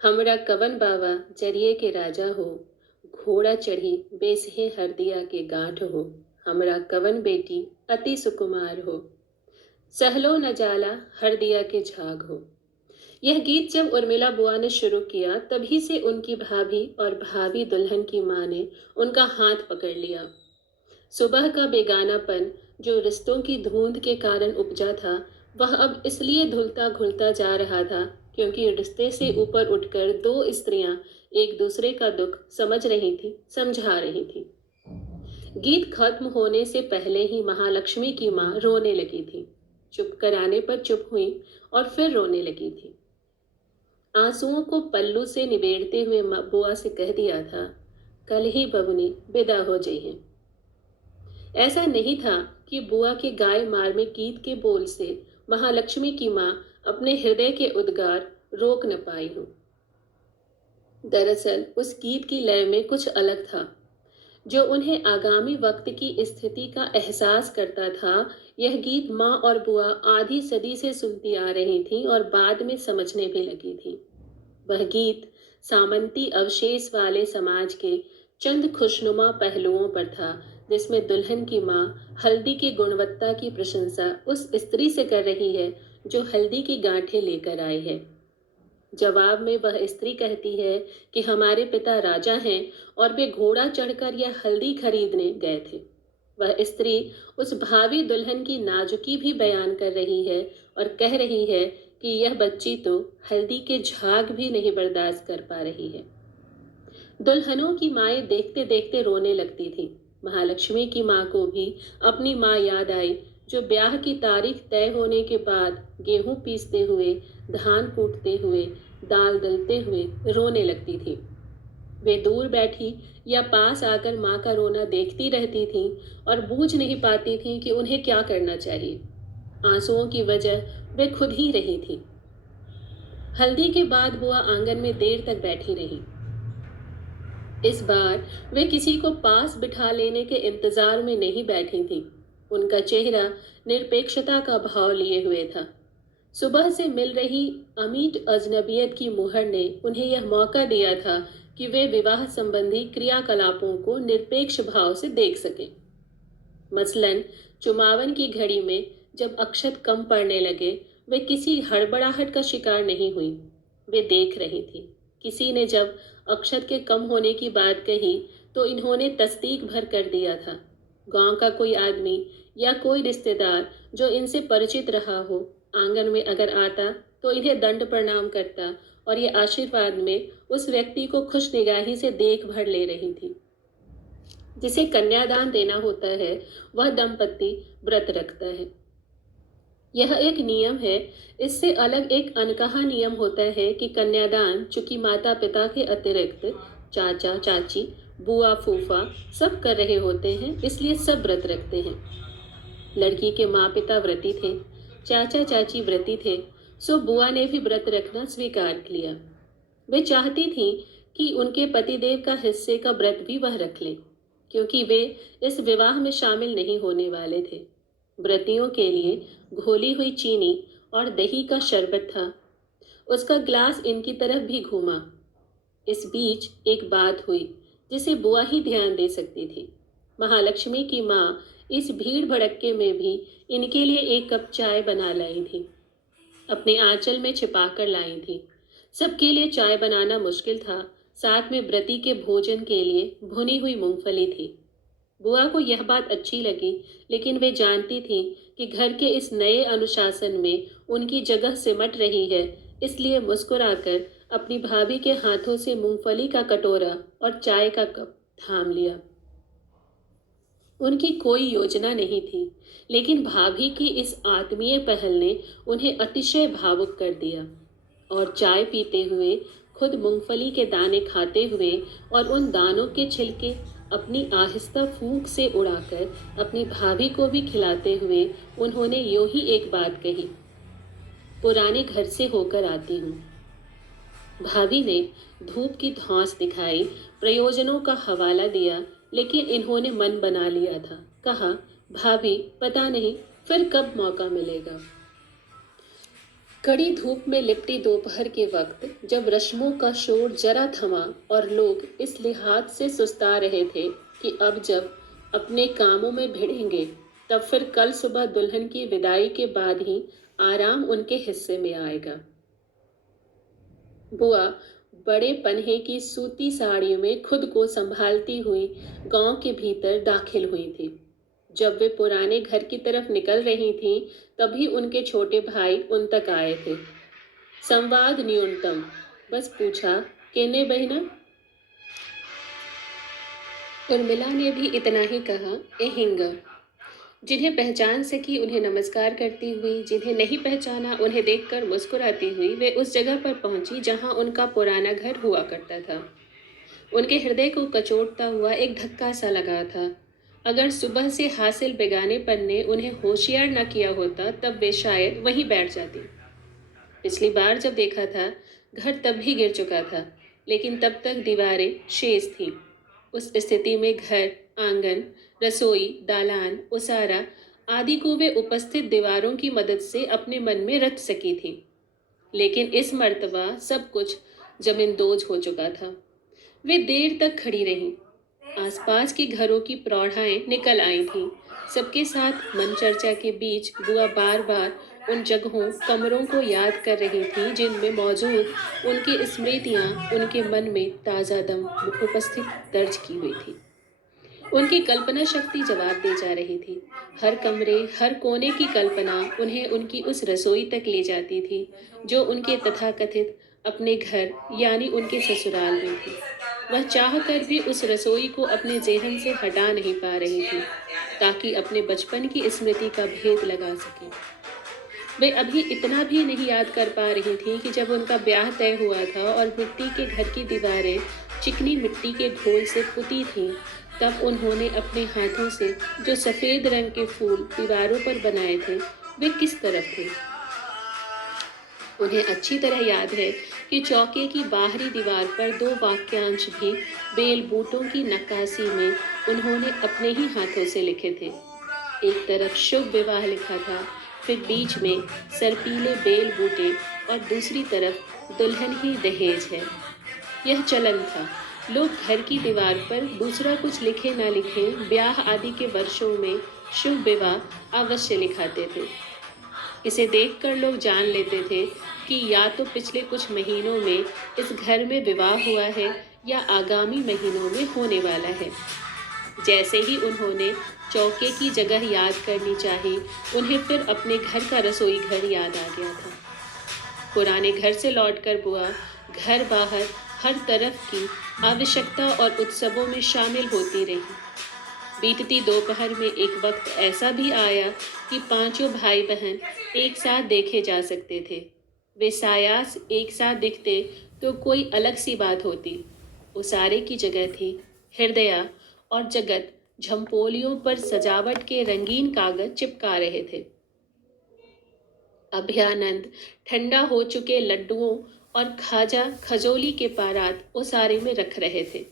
हमरा कवन बावा जरिए के राजा हो, घोड़ा चढ़ी बेसहे हरदिया के गांठ हो, हमरा कवन बेटी अति सुकुमार हो, सहलो न जाला हरदिया के झाग हो। यह गीत जब उर्मिला बुआ ने शुरू किया, तभी से उनकी भाभी और भाभी दुल्हन की माँ ने उनका हाथ पकड़ लिया। सुबह का बेगानापन जो रिश्तों की धुंध के कारण उपजा था, वह अब इसलिए धुलता घुलता जा रहा था क्योंकि रिश्ते से ऊपर उठकर दो स्त्रियां एक दूसरे का दुख समझ रही थी, समझा रही थी। गीत खत्म होने से पहले ही महालक्ष्मी की माँ रोने लगी थी। चुप कराने पर चुप हुई और फिर रोने लगी थी। आंसुओं को पल्लू से निबेड़ते हुए बुआ से कह दिया था, कल ही बबुनी विदा हो जाइए। ऐसा नहीं था कि बुआ के गाय मार में गीत के बोल से महालक्ष्मी की माँ अपने हृदय के उद्गार रोक न पाई हो। दरअसल उस गीत की लय में कुछ अलग था, जो उन्हें आगामी वक्त की स्थिति का एहसास करता था। यह गीत माँ और बुआ आधी सदी से सुनती आ रही थी और बाद में समझने भी लगी थी। वह गीत सामंती अवशेष वाले समाज के चंद खुशनुमा पहलुओं पर था, जिसमें दुल्हन की माँ हल्दी की गुणवत्ता की प्रशंसा उस स्त्री से कर रही है जो हल्दी की गांठें लेकर आई है। जवाब में वह स्त्री कहती है कि हमारे पिता राजा हैं और वे घोड़ा चढ़कर यह हल्दी खरीदने गए थे। वह स्त्री उस भावी दुल्हन की नाजुकी भी बयान कर रही है और कह रही है कि यह बच्ची तो हल्दी के झाग भी नहीं बर्दाश्त कर पा रही है। दुल्हनों की माएं देखते देखते रोने लगती थीं। महालक्ष्मी की माँ को भी अपनी माँ याद आई, जो ब्याह की तारीख तय होने के बाद गेहूं पीसते हुए, धान कूटते हुए, दाल दलते हुए रोने लगती थी। वे दूर बैठी या पास आकर माँ का रोना देखती रहती थीं और बूझ नहीं पाती थीं कि उन्हें क्या करना चाहिए। आंसुओं की वजह वे खुद ही रही थी। हल्दी के बाद बुआ आंगन में देर तक बैठी रही। इस बार वे किसी को पास बिठा लेने के इंतजार में नहीं बैठी थी। उनका चेहरा निरपेक्षता का भाव लिए हुए था। सुबह से मिल रही अमीट अजनबियत की मुहर ने उन्हें यह मौका दिया था कि वे विवाह संबंधी क्रियाकलापों को निरपेक्ष भाव से देख सकें। मसलन चुमावन की घड़ी में जब अक्षत कम पड़ने लगे, वे किसी हड़बड़ाहट का शिकार नहीं हुई। वे देख रही थी। किसी ने जब अक्षत के कम होने की बात कही तो इन्होंने तस्दीक भर कर दिया था। गांव का कोई आदमी या कोई रिश्तेदार जो इनसे परिचित रहा हो, आंगन में अगर आता तो इन्हें दंड प्रणाम करता और ये आशीर्वाद में उस व्यक्ति को खुश निगाही से देख भर ले रही थी। जिसे कन्यादान देना होता है वह दंपत्ति व्रत रखता है। यह एक नियम है। इससे अलग एक अनकहा नियम होता है कि कन्यादान चूंकि माता पिता के अतिरिक्त चाचा चाची, बुआ फूफा सब कर रहे होते हैं, इसलिए सब व्रत रखते हैं। लड़की के माँ पिता व्रती थे, चाचा चाची व्रती थे, सो बुआ ने भी व्रत रखना स्वीकार किया। वे चाहती थी कि उनके पतिदेव का हिस्से का व्रत भी वह रख लें, क्योंकि वे इस विवाह में शामिल नहीं होने वाले थे। व्रतियों के लिए घोली हुई चीनी और दही का शरबत था। उसका ग्लास इनकी तरफ भी घूमा। इस बीच एक बात हुई जिसे बुआ ही ध्यान दे सकती थी। महालक्ष्मी की माँ इस भीड़ भड़क्के में भी इनके लिए एक कप चाय बना लाई थी। अपने आंचल में छिपा कर लाई थी। सबके लिए चाय बनाना मुश्किल था। साथ में व्रती के भोजन के लिए भुनी हुई मूंगफली थी। बुआ को यह बात अच्छी लगी, लेकिन वे जानती थी कि घर के इस नए अनुशासन में उनकी जगह सिमट रही है, इसलिए मुस्कुराकर अपनी भाभी के हाथों से मूंगफली का कटोरा और चाय का कप थाम लिया। उनकी कोई योजना नहीं थी, लेकिन भाभी की इस आत्मीय पहल ने उन्हें अतिशय भावुक कर दिया और चाय पीते हुए, खुद मूंगफली के दाने खाते हुए और उन दानों के छिलके अपनी आहिस्ता फूंक से उड़ाकर अपनी भाभी को भी खिलाते हुए उन्होंने यूं ही एक बात कही, पुराने घर से होकर आती हूँ। भाभी ने धूप की धौंस दिखाई, प्रयोजनों का हवाला दिया, लेकिन इन्होंने मन बना लिया था। कहा, भाभी पता नहीं फिर कब मौका मिलेगा। कड़ी धूप में लिपटी दोपहर के वक्त जब रश्मों का शोर जरा थमा और लोग इस लिहाज से सुस्ता रहे थे कि अब जब अपने कामों में भिड़ेंगे तब फिर कल सुबह दुल्हन की विदाई के बाद ही आराम उनके हिस्से में आएगा। बुआ बड़े पन्हे की सूती साड़ी में खुद को संभालती हुई गांव के भीतर दाखिल हुई थी। जब वे पुराने घर की तरफ निकल रही थीं, तभी उनके छोटे भाई उन तक आए थे। संवाद न्यूनतम, बस पूछा, केने बहना? उर्मिला ने भी इतना ही कहा, ए हिंगा। जिन्हें पहचान सकी उन्हें नमस्कार करती हुई, जिन्हें नहीं पहचाना उन्हें देखकर मुस्कुराती हुई वे उस जगह पर पहुंची जहां उनका पुराना घर हुआ करता था। उनके हृदय को कचोटता हुआ एक धक्का सा लगा था। अगर सुबह से हासिल बेगानेपन ने उन्हें होशियार न किया होता तब वे शायद वहीं बैठ जाती। पिछली बार जब देखा था घर तब भी गिर चुका था, लेकिन तब तक दीवारें शेष थीं। उस स्थिति में घर, आंगन, रसोई, दालान, उसारा आदि को वे उपस्थित दीवारों की मदद से अपने मन में रच सकी थी। लेकिन इस मर्तबा सब कुछ जमीन दोज हो चुका था। वे देर तक खड़ी रहीं। आसपास के घरों की प्रौढ़ाएं निकल आई थीं। सबके साथ मन चर्चा के बीच बुआ बार बार उन जगहों, कमरों को याद कर रही थी जिनमें मौजूद उनकी स्मृतियां उनके मन में ताज़ा दम उपस्थित दर्ज की हुई थी। उनकी कल्पना शक्ति जवाब दे जा रही थी। हर कमरे, हर कोने की कल्पना उन्हें उनकी उस रसोई तक ले जाती थी जो उनके तथाकथित अपने घर यानी उनके ससुराल में थी। वह चाह कर भी उस रसोई को अपने जेहन से हटा नहीं पा रही थी ताकि अपने बचपन की स्मृति का भेद लगा सके। वे अभी इतना भी नहीं याद कर पा रही थी कि जब उनका ब्याह तय हुआ था और मिट्टी के घर की दीवारें चिकनी मिट्टी के घोल से पुती थीं, तब उन्होंने अपने हाथों से जो सफ़ेद रंग के फूल दीवारों पर बनाए थे, वे किस तरफ थे। उन्हें अच्छी तरह याद है कि चौके की बाहरी दीवार पर 2 वाक्यांश भी बेल बूटों की नक्काशी में उन्होंने अपने ही हाथों से लिखे थे। एक तरफ शुभ विवाह लिखा था, फिर बीच में सरपीले बेल बूटे और दूसरी तरफ दुल्हन ही दहेज है। यह चलन था। लोग घर की दीवार पर दूसरा कुछ लिखे ना लिखे, ब्याह आदि के वर्षों में शुभ विवाह अवश्य लिखाते थे। इसे देखकर लोग जान लेते थे कि या तो पिछले कुछ महीनों में इस घर में विवाह हुआ है या आगामी महीनों में होने वाला है। जैसे ही उन्होंने चौके की जगह याद करनी चाहिए, उन्हें फिर अपने घर का रसोई घर याद आ गया था। पुराने घर से लौटकर बुआ घर बाहर हर तरफ की आवश्यकता और उत्सवों में शामिल होती रही। बीतती दोपहर में एक वक्त ऐसा भी आया कि पांचों भाई बहन एक साथ देखे जा सकते थे। वे सायास एक साथ दिखते तो कोई अलग सी बात होती। उसारे की जगह थी। हृदया और जगत झंपोलियों पर सजावट के रंगीन कागज चिपका रहे थे। अभ्यानंद ठंडा हो चुके लड्डुओं और खाजा खजोली के पारात उसारे में रख रहे थे।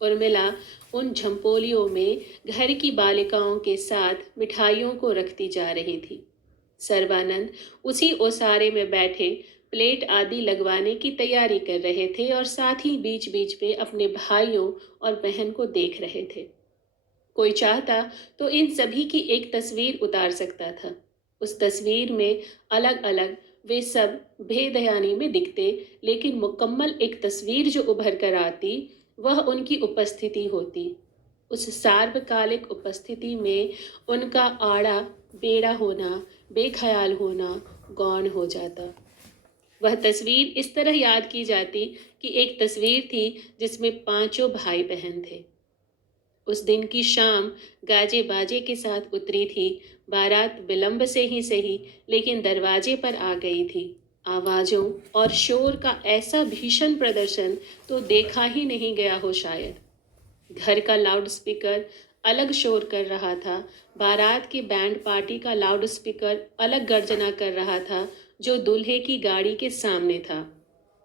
उर्मिला उन झंपोलियों में घर की बालिकाओं के साथ मिठाइयों को रखती जा रही थी। सर्वानंद उसी ओसारे में बैठे प्लेट आदि लगवाने की तैयारी कर रहे थे और साथ ही बीच बीच में अपने भाइयों और बहन को देख रहे थे। कोई चाहता तो इन सभी की एक तस्वीर उतार सकता था। उस तस्वीर में अलग अलग वे सब बेदयानी में दिखते, लेकिन मुकम्मल एक तस्वीर जो उभर कर आती वह उनकी उपस्थिति होती। उस सार्वकालिक उपस्थिति में उनका आड़ा बेड़ा होना, बेख्याल होना गौण हो जाता। वह तस्वीर इस तरह याद की जाती कि एक तस्वीर थी जिसमें पांचों भाई बहन थे। उस दिन की शाम गाजे बाजे के साथ उतरी थी। बारात विलंब से ही सही, लेकिन दरवाजे पर आ गई थी। आवाज़ों और शोर का ऐसा भीषण प्रदर्शन तो देखा ही नहीं गया हो शायद। घर का लाउड स्पीकर अलग शोर कर रहा था। बारात के बैंड पार्टी का लाउड स्पीकर अलग गर्जना कर रहा था जो दूल्हे की गाड़ी के सामने था।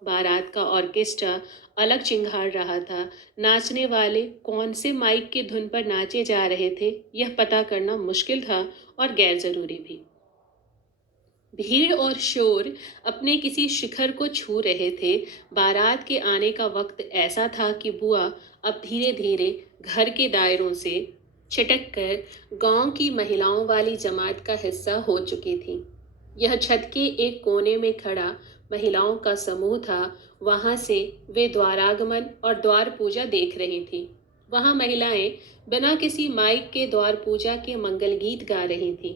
बारात का ऑर्केस्ट्रा अलग चिंघाड़ रहा था। नाचने वाले कौन से माइक की धुन पर नाचे जा रहे थे यह पता करना मुश्किल था और गैर जरूरी भी। भीड़ और शोर अपने किसी शिखर को छू रहे थे। बारात के आने का वक्त ऐसा था कि बुआ अब धीरे धीरे घर के दायरों से छिटक कर गांव की महिलाओं वाली जमात का हिस्सा हो चुकी थी। यह छत के एक कोने में खड़ा महिलाओं का समूह था। वहां से वे द्वारागमन और द्वार पूजा देख रही थी। वहां महिलाएं बिना किसी माइक के द्वार पूजा के मंगल गीत गा रही थी।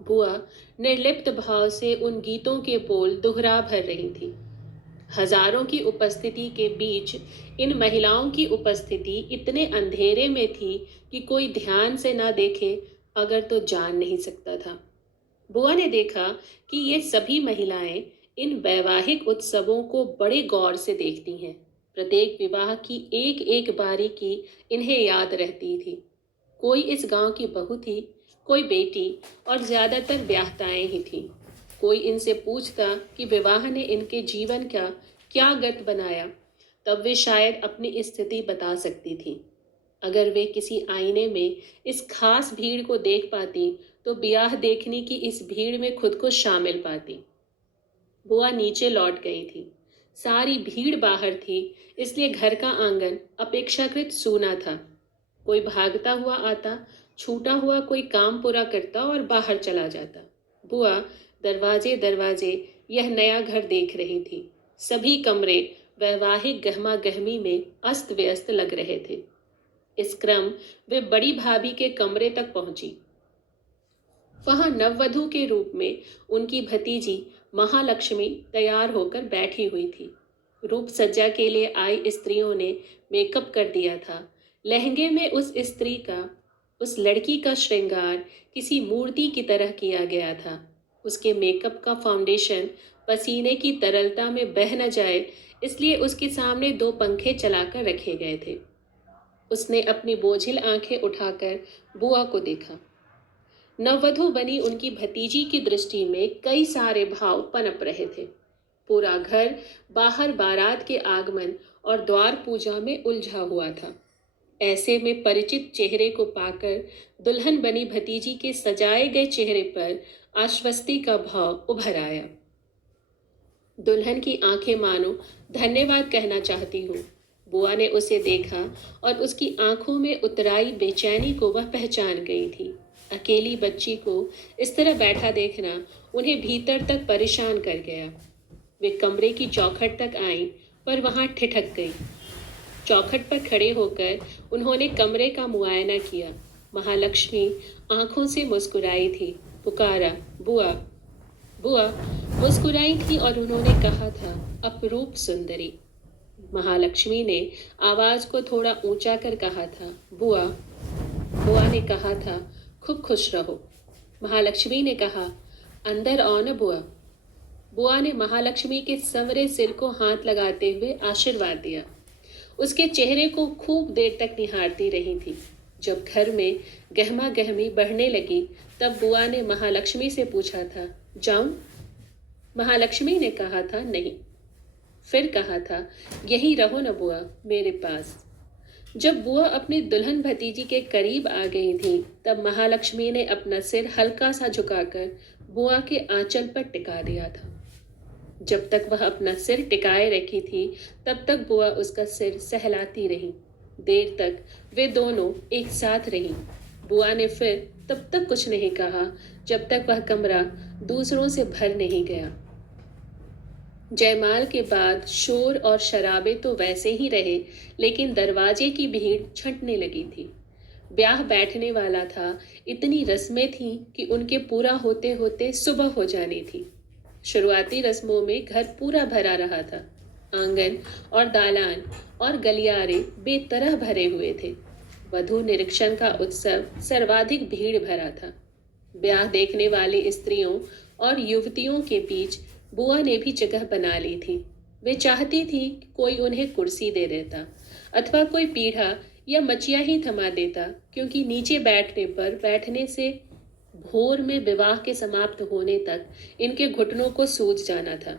बुआ निर्लिप्त भाव से उन गीतों के बोल दोहरा भर रही थी। हजारों की उपस्थिति के बीच इन महिलाओं की उपस्थिति इतने अंधेरे में थी कि कोई ध्यान से ना देखे अगर तो जान नहीं सकता था। बुआ ने देखा कि ये सभी महिलाएं इन वैवाहिक उत्सवों को बड़े गौर से देखती हैं। प्रत्येक विवाह की एक एक बारीकी इन्हें याद रहती थी। कोई इस गांव की बहू थी, कोई बेटी और ज्यादातर ब्याहताएं ही थीं। कोई इनसे पूछता कि विवाह ने इनके जीवन का क्या गत बनाया, तब वे शायद अपनी स्थिति बता सकती थी। अगर वे किसी आईने में इस खास भीड़ को देख पाती तो ब्याह देखने की इस भीड़ में खुद को शामिल पाती। बुआ नीचे लौट गई थी। सारी भीड़ बाहर थी, इसलिए घर का आंगन अपेक्षाकृत सूना था। कोई भागता हुआ आता, छूटा हुआ कोई काम पूरा करता और बाहर चला जाता। बुआ दरवाजे दरवाजे यह नया घर देख रही थी। सभी कमरे वैवाहिक गहमा गहमी में अस्त व्यस्त लग रहे थे। इस क्रम वे बड़ी भाभी के कमरे तक पहुंची। वहां नववधु के रूप में उनकी भतीजी महालक्ष्मी तैयार होकर बैठी हुई थी। रूप सज्जा के लिए आई स्त्रियों ने मेकअप कर दिया था। लहंगे में उस लड़की का श्रृंगार किसी मूर्ति की तरह किया गया था। उसके मेकअप का फाउंडेशन पसीने की तरलता में बह न जाए, इसलिए उसके सामने 2 पंखे चलाकर रखे गए थे। उसने अपनी बोझिल आंखें उठाकर बुआ को देखा। नववधु बनी उनकी भतीजी की दृष्टि में कई सारे भाव पनप रहे थे। पूरा घर बाहर बारात के आगमन और द्वार पूजा में उलझा हुआ था। ऐसे में परिचित चेहरे को पाकर दुल्हन बनी भतीजी के सजाए गए चेहरे पर आश्वस्ति का भाव उभर आया। दुल्हन की आंखें मानो धन्यवाद कहना चाहती हूँ। बुआ ने उसे देखा और उसकी आंखों में उतराई बेचैनी को वह पहचान गई थी। अकेली बच्ची को इस तरह बैठा देखना उन्हें भीतर तक परेशान कर गया। वे कमरे की चौखट तक आईं, पर वहां ठिठक गई। चौखट पर खड़े होकर उन्होंने कमरे का मुआयना किया। महालक्ष्मी आंखों से मुस्कुराई थी। पुकारा, बुआ। बुआ मुस्कुराई थी और उन्होंने कहा था, अपरूप सुंदरी। महालक्ष्मी ने आवाज को थोड़ा ऊंचा कर कहा था, बुआ। बुआ ने कहा था, खूब खुश रहो। महालक्ष्मी ने कहा, अंदर आओ न बुआ। बुआ ने महालक्ष्मी के संवरे सिर को हाथ लगाते हुए आशीर्वाद दिया। उसके चेहरे को खूब देर तक निहारती रही थी। जब घर में गहमा गहमी बढ़ने लगी, तब बुआ ने महालक्ष्मी से पूछा था, जाऊं? महालक्ष्मी ने कहा था, नहीं। फिर कहा था, यहीं रहो न बुआ, मेरे पास। जब बुआ अपनी दुल्हन भतीजी के करीब आ गई थी, तब महालक्ष्मी ने अपना सिर हल्का सा झुकाकर बुआ के आंचल पर टिका दिया था। जब तक वह अपना सिर टिकाए रखी थी, तब तक बुआ उसका सिर सहलाती रही। देर तक वे दोनों एक साथ रहीं। बुआ ने फिर तब तक कुछ नहीं कहा, जब तक वह कमरा दूसरों से भर नहीं गया। जयमाल के बाद शोर और शराबे तो वैसे ही रहे, लेकिन दरवाजे की भीड़ छंटने लगी थी। ब्याह बैठने वाला था। इतनी रस्में थीं कि उनके पूरा होते होते सुबह हो जानी थी। शुरुआती रस्मों में घर पूरा भरा रहा था। आंगन और दालान और गलियारे बेतरह भरे हुए थे। वधू निरीक्षण का उत्सव सर्वाधिक भीड़ भरा था। ब्याह देखने वाली स्त्रियों और युवतियों के बीच बुआ ने भी जगह बना ली थी। वे चाहती थी कि कोई उन्हें कुर्सी दे देता अथवा कोई पीढ़ा या मचिया ही थमा देता, क्योंकि नीचे बैठने से भोर में विवाह के समाप्त होने तक इनके घुटनों को सूज जाना था।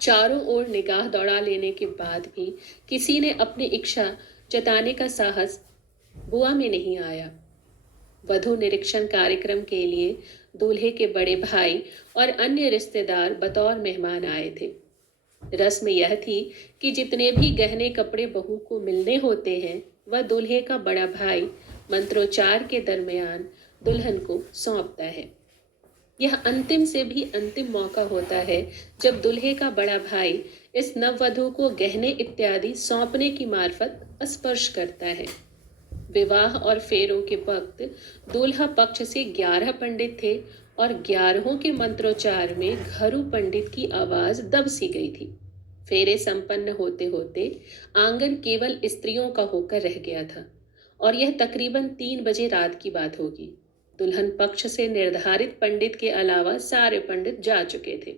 चारों ओर निगाह दौड़ा लेने के बाद भी किसी ने अपनी इच्छा जताने का साहस बुआ में नहीं आया। वधू निरीक्षण कार्यक्रम के लिए दूल्हे के बड़े भाई और अन्य रिश्तेदार बतौर मेहमान आए थे। रस्म यह थी कि जितने भी गहने कपड़े बहू को मिलने होते हैं, वह दूल्हे का बड़ा भाई मंत्रोच्चार के दरमियान दुल्हन को सौंपता है। यह अंतिम से भी अंतिम मौका होता है जब दूल्हे का बड़ा भाई इस नववधु को गहने इत्यादि सौंपने की मार्फत स्पर्श करता है। विवाह और फेरों के वक्त दूल्हा पक्ष से 11 पंडित थे और 11 के मंत्रोच्चार में घरू पंडित की आवाज दब सी गई थी। फेरे संपन्न होते होते आंगन केवल स्त्रियों का होकर रह गया था और यह तकरीबन 3 बजे रात की बात होगी। दुल्हन पक्ष से निर्धारित पंडित के अलावा सारे पंडित जा चुके थे।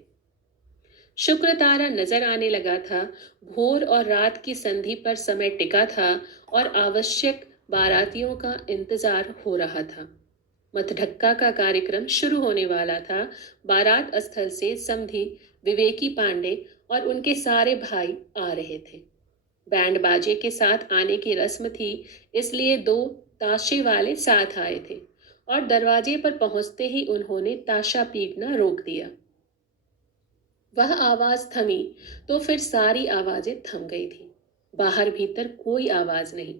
शुक्र तारा नजर आने लगा था। भोर और रात की संधि पर समय टिका था और आवश्यक बारातियों का इंतजार हो रहा था। मतढक्का का कार्यक्रम शुरू होने वाला था। बारात स्थल से समधी विवेकी पांडे और उनके सारे भाई आ रहे थे। बैंड बाजे के साथ आने की रस्म थी, इसलिए 2 ताशे वाले साथ आए थे और दरवाजे पर पहुंचते ही उन्होंने ताशा पीटना रोक दिया। वह आवाज थमी तो फिर सारी आवाजें थम गई थी। बाहर भीतर कोई आवाज नहीं।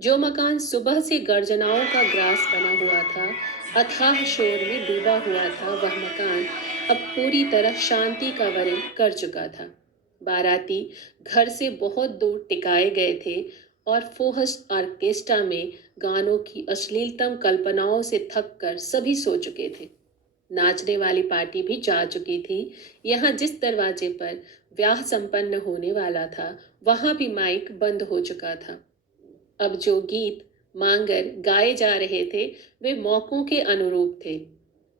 जो मकान सुबह से गर्जनाओं का ग्रास बना हुआ था, अथाह शोर में डूबा हुआ था, वह मकान अब पूरी तरह शांति का वरण कर चुका था। बाराती घर से बहुत दूर टिकाए गए थे और फोहस ऑर्केस्ट्रा में गानों की अश्लीलतम कल्पनाओं से थक कर सभी सो चुके थे। नाचने वाली पार्टी भी जा चुकी थी। यहाँ जिस दरवाजे पर ब्याह संपन्न होने वाला था, वहां भी माइक बंद हो चुका था। अब जो गीत मांगर गाए जा रहे थे, वे मौकों के अनुरूप थे।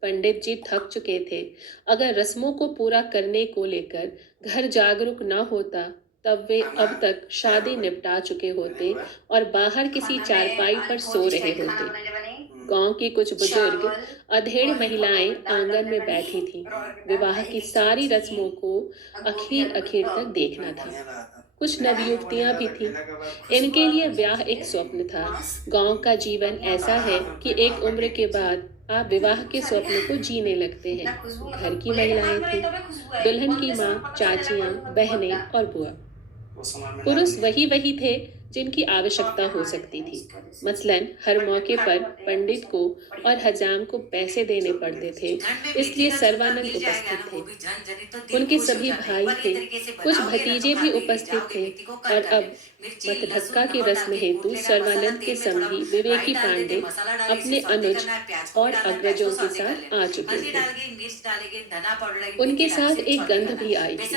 पंडित जी थक चुके थे। अगर रस्मों को पूरा करने को लेकर घर जागरूक न होता, तब वे अब तक शादी निपटा चुके होते और बाहर किसी चारपाई पर सो रहे होते। गांव की कुछ बुजुर्ग अधेड़ महिलाएं आंगन में बैठी थीं। विवाह की सारी रस्मों को आखिर आखिर तक देखना था। कुछ नवयुवतियां भी थीं। इनके लिए ब्याह एक स्वप्न था। गांव का जीवन ऐसा है कि एक उम्र के बाद आप विवाह के स्वप्न को जीने लगते हैं। घर की महिलाएं थीं, दुल्हन की माँ, चाचियां, बहनें और बुआ। पुरुष वही थे जिनकी आवश्यकता हो सकती थी। मसलन हर मौके पर पंडित को और हजाम को पैसे देने पड़ते थे, इसलिए सर्वानंद उपस्थित थे। उनके सभी भाई थे, कुछ भतीजे भी उपस्थित थे और अब मतधक्का की रस्म हेतु सर्वानंद के संगी विवेकी पांडे अपने अनुज और अग्रजों के साथ आ चुके थे। उनके साथ एक गंध भी आई थी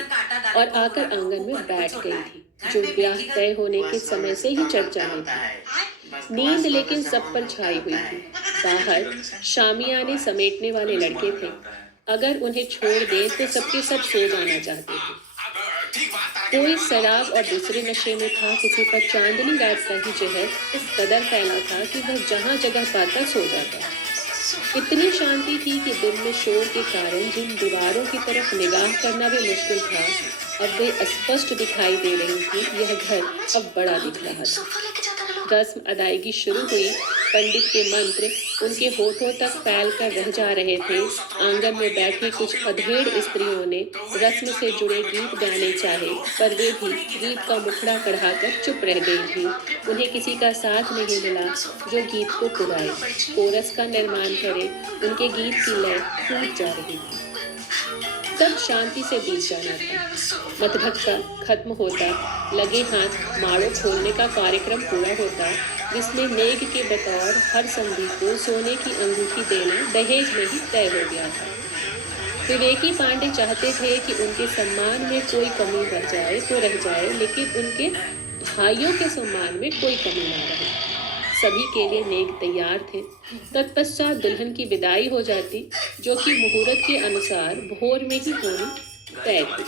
और आकर आंगन में बैठ गई थी, जो ब्याह तय होने के समय से ही चर्चा में थी। नींद लेकिन सब पर छाई हुई थी। बाहर शामियाने समेटने वाले लड़के थे। अगर उन्हें छोड़ दें तो सबके सब सो जाना चाहते थे। कोई शराब और दूसरे नशे में था, किसी पर चांदनी रात का ही जहर इस कदर फैला था कि वह जहां जगह पाता सो जाता। इतनी शांति थी कि दिन में शोर के कारण जिन दीवारों की तरफ निगाह करना भी मुश्किल था, अब वे स्पष्ट दिखाई दे रही थी। यह घर अब बड़ा दिख रहा था। रस्म अदायगी शुरू हुई। पंडित के मंत्र उनके होठों तक फैल कर रह जा रहे थे। आंगन में बैठी कुछ अधेड़ स्त्रियों ने रस्म से जुड़े गीत गाने चाहे, पर वे भी गीत का मुखड़ा कढ़ाकर चुप रह गई थी। उन्हें किसी का साथ नहीं मिला जो गीत को पुराए, कोरस का निर्माण करे। उनके गीत की लय टूट जा रही थी। सब शांति से बीत जाना था। मतधक्का खत्म होता, लगे हाथ माड़ो खोलने का कार्यक्रम पूरा होता, जिसमें नेग के बतौर हर संधि को सोने की अंगूठी देना दहेज में ही तय हो गया था। विवेकी पांडे चाहते थे कि उनके सम्मान में कोई कमी रह जाए तो रह जाए, लेकिन उनके भाइयों के सम्मान में कोई कमी ना रहे। सभी के लिए नेग तैयार थे। तत्पश्चात दुल्हन की विदाई हो जाती, जो कि मुहूर्त के अनुसार भोर में ही होनी तय थी।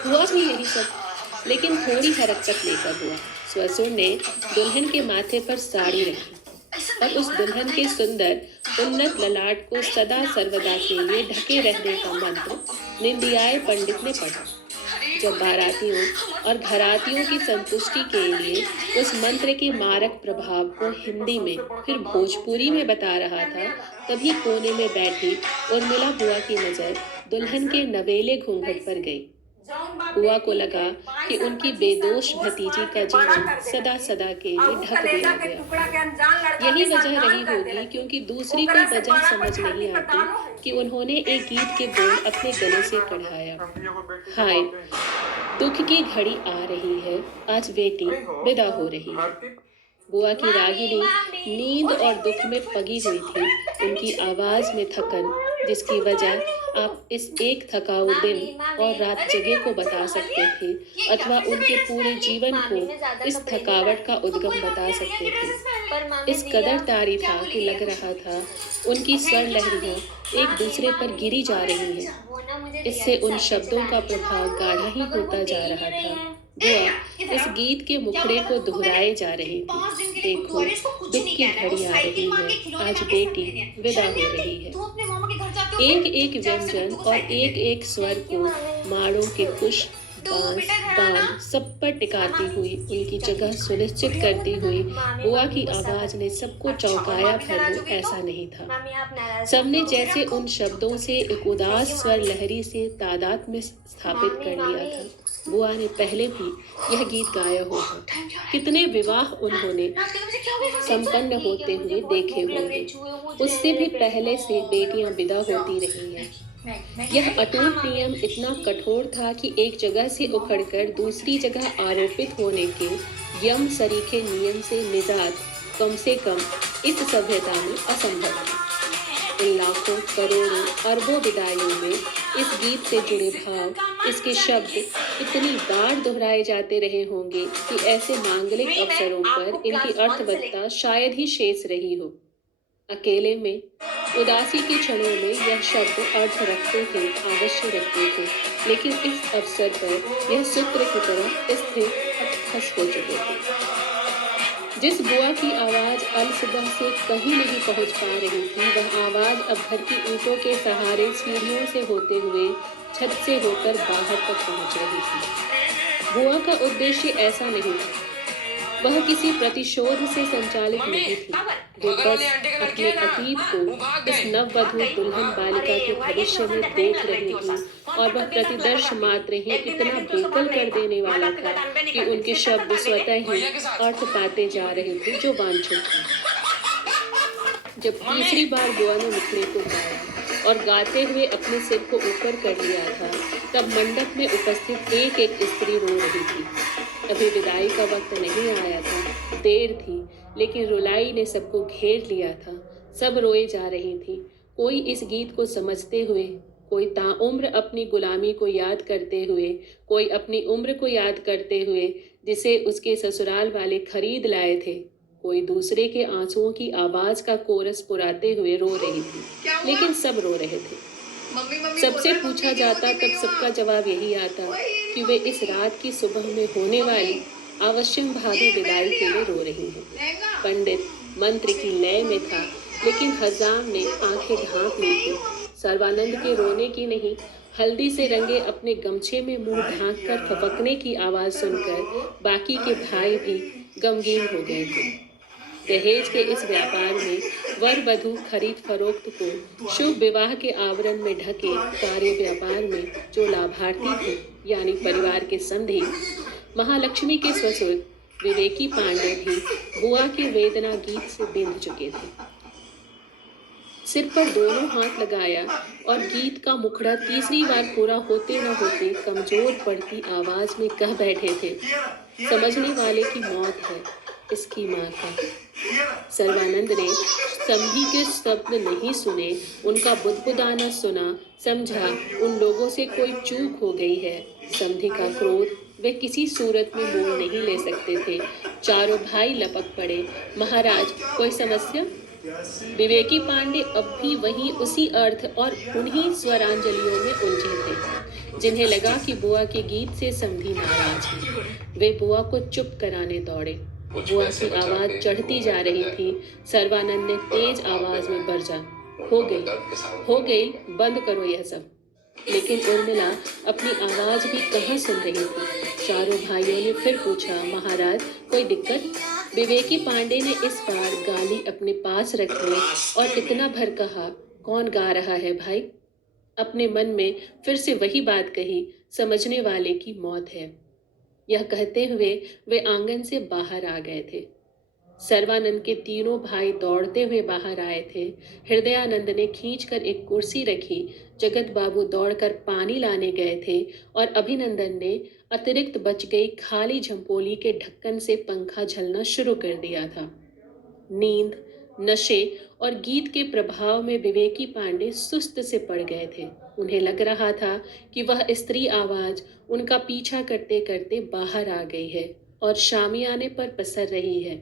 हुआ भी यही सब, लेकिन थोड़ी हरकत लेकर हुआ। ससुर ने दुल्हन के माथे पर साड़ी रखी और उस दुल्हन के सुंदर उन्नत ललाट को सदा सर्वदा के लिए ढके रहने का मंत्र निंदियाए पंडित ने पढ़ा। जब बारातियों और घरातियों की संतुष्टि के लिए उस मंत्र के मारक प्रभाव को हिंदी में फिर भोजपुरी में बता रहा था, तभी कोने में बैठी उर्मिला बुआ की नजर दुल्हन के नवेले घूंघट पर गई। बुआ को लगा कि उनकी बेदोष भतीजी का जीवन सदा सदा के लिए ढक दिया गया। यही वजह रही होगी क्योंकि दूसरी कोई वजह समझ नहीं आती कि उन्होंने एक गीत के बोल अपने गले से कढ़ाया। हाय, दुख की घड़ी आ रही है, आज बेटी विदा हो रही है। बुआ की रागिनी नींद और दुख में पगी हुई थी। उनकी आवाज में थकन, जिसकी वजह आप इस एक थकाऊ दिन और रात जगे को बता सकते थे, अथवा उनके पूरे जीवन को इस थकावट का उद्गम बता सकते थे। इस कदर तारी था कि लग रहा था उनकी स्वर लहरियां एक दूसरे पर गिरी जा रही हैं। इससे उन शब्दों का प्रभाव गाढ़ा ही होता जा रहा था। बुआ इस गीत के मुखड़े को दोहराए जा रही थी। देखो, दुख की घड़ी आ रही है, आज बेटी विदा हो रही है। एक एक व्यंजन और एक एक स्वर को माड़ों के कुश बांस बाल सब पर टिकाती हुई उनकी जगह सुनिश्चित करती हुई बुआ की आवाज ने सबको चौंकाया, भर हो ऐसा नहीं था। सबने जैसे उन शब्दों से एक उदास स्वर लहरी से तादाद में स्थापित कर लिया था। बुआ ने पहले भी यह गीत गाया होगा। कितने विवाह उन्होंने संपन्न होते हुए देखे होंगे। उससे भी पहले से बेटियां विदा होती रही हैं। यह अटूट नियम इतना कठोर था कि एक जगह से उखड़कर दूसरी जगह आरोपित होने के यम सरीखे नियम से निजात कम से कम इस सभ्यता में असंभव था। इन लाखों करोड़ों अरबों विदाइयों में इस गीत से जुड़े भाव, इसके शब्द इतनी बार दोहराए जाते रहे होंगे कि ऐसे मांगलिक अवसरों पर इनकी अर्थवत्ता शायद ही शेष रही हो। अकेले में उदासी के क्षणों में यह शब्द अर्थ रखते थे, अवश्य रखते थे, लेकिन इस अवसर पर यह सूत्र की तरह स्थिर खस हो चुके थे। जिस बुआ की आवाज अल सुबह से कहीं नहीं पहुंच पा रही थी, वह आवाज अब घर की ईंटों के सहारे सीढ़ियों से होते हुए छत से होकर बाहर तक पहुंच रही थी। बुआ का उद्देश्य ऐसा नहीं था, वह किसी प्रतिशोध से संचालित नहीं थी। वो बस अपने अतीत को इस नववधु दुल्हन बालिका के भविष्य में देख रही थी, और वह प्रतिदर्श मात्र ही इतना बेकल कर देने वाला था कि उनके शब्द स्वतः ही अर्थ पाते जा रहे थे जो वांछित थे। जब तीसरी बार बुआ ने मुखड़े को गाया और गाते हुए अपने सिर को ऊपर कर लिया था, तब मंडप में उपस्थित एक एक स्त्री रो रही थी। अभी विदाई का वक्त नहीं आया था, देर थी, लेकिन रुलाई ने सबको घेर लिया था। सब रोए जा रही थी, कोई इस गीत को समझते हुए, कोई ताउम्र अपनी गुलामी को याद करते हुए, कोई अपनी उम्र को याद करते हुए जिसे उसके ससुराल वाले खरीद लाए थे, कोई दूसरे के आंसुओं की आवाज का कोरस पुराते हुए रो रही थी, लेकिन सब रो रहे थे। सबसे पूछा जाता तब सबका जवाब यही आता कि वे इस रात की सुबह में होने वाली आवश्यक भावी विदाई के लिए रो रही हैं। पंडित मंत्र की लय में था, लेकिन हजाम ने आंखें ढांक ली थी। सर्वानंद के रोने की नहीं, हल्दी से रंगे अपने गमछे में मुंह ढांक कर फपकने की आवाज सुनकर बाकी के भाई भी गमगीन हो गए थे। दहेज के इस व्यापार में वर वधू खरीद फरोख्त को शुभ विवाह के आवरण में ढके कार्य व्यापार में जो लाभार्थी थे, यानी परिवार के संधि, महालक्ष्मी के ससुर विवेकी पांडे भी बुआ के वेदना गीत से बिंध चुके थे। सिर पर दोनों हाथ लगाया और गीत का मुखड़ा तीसरी बार पूरा होते न होते कमजोर पड़ती आवाज में कह बैठे थे, समझने वाले की मौत है, इसकी माँ का। सर्वानंद ने संधि के शब्द नहीं सुने, उनका बुदबुदाना सुना, समझा उन लोगों से कोई चूक हो गई है। संधि का क्रोध वे किसी सूरत में मोल नहीं ले सकते थे। चारों भाई लपक पड़े, महाराज कोई समस्या? विवेकी पांडे अब भी वहीं उसी अर्थ और उन्हीं स्वरांजलियों में उलझे थे, जिन्हें लगा कि बुआ के गीत से संधि नाराज है। वे बुआ को चुप कराने दौड़े। बुआ की आवाज चढ़ती जा रही थी। सर्वानंद ने तेज आवाज में बरजा, हो गई, बंद करो यह सब। लेकिन उर्मिला अपनी आवाज भी कहाँ सुन रही थी। चारों भाइयों ने फिर पूछा, महाराज कोई दिक्कत? विवेकी पांडे ने इस बार गाली अपने पास रख ली और इतना भर कहा, कौन गा रहा है भाई? अपने मन में फिर से वही बात कही, समझने वाले की मौत है। यह कहते हुए वे आंगन से बाहर आ गए थे। सर्वानंद के तीनों भाई दौड़ते हुए बाहर आए थे। हृदयानंद ने खींचकर एक कुर्सी रखी, जगत बाबू दौड़कर पानी लाने गए थे और अभिनंदन ने अतिरिक्त बच गई खाली झंपोली के ढक्कन से पंखा झलना शुरू कर दिया था। नींद, नशे और गीत के प्रभाव में विवेकी पांडे सुस्त से पड़ गए थे। उन्हें लग रहा था कि वह स्त्री आवाज उनका पीछा करते करते बाहर आ गई है और शामियाने पर पसर रही है।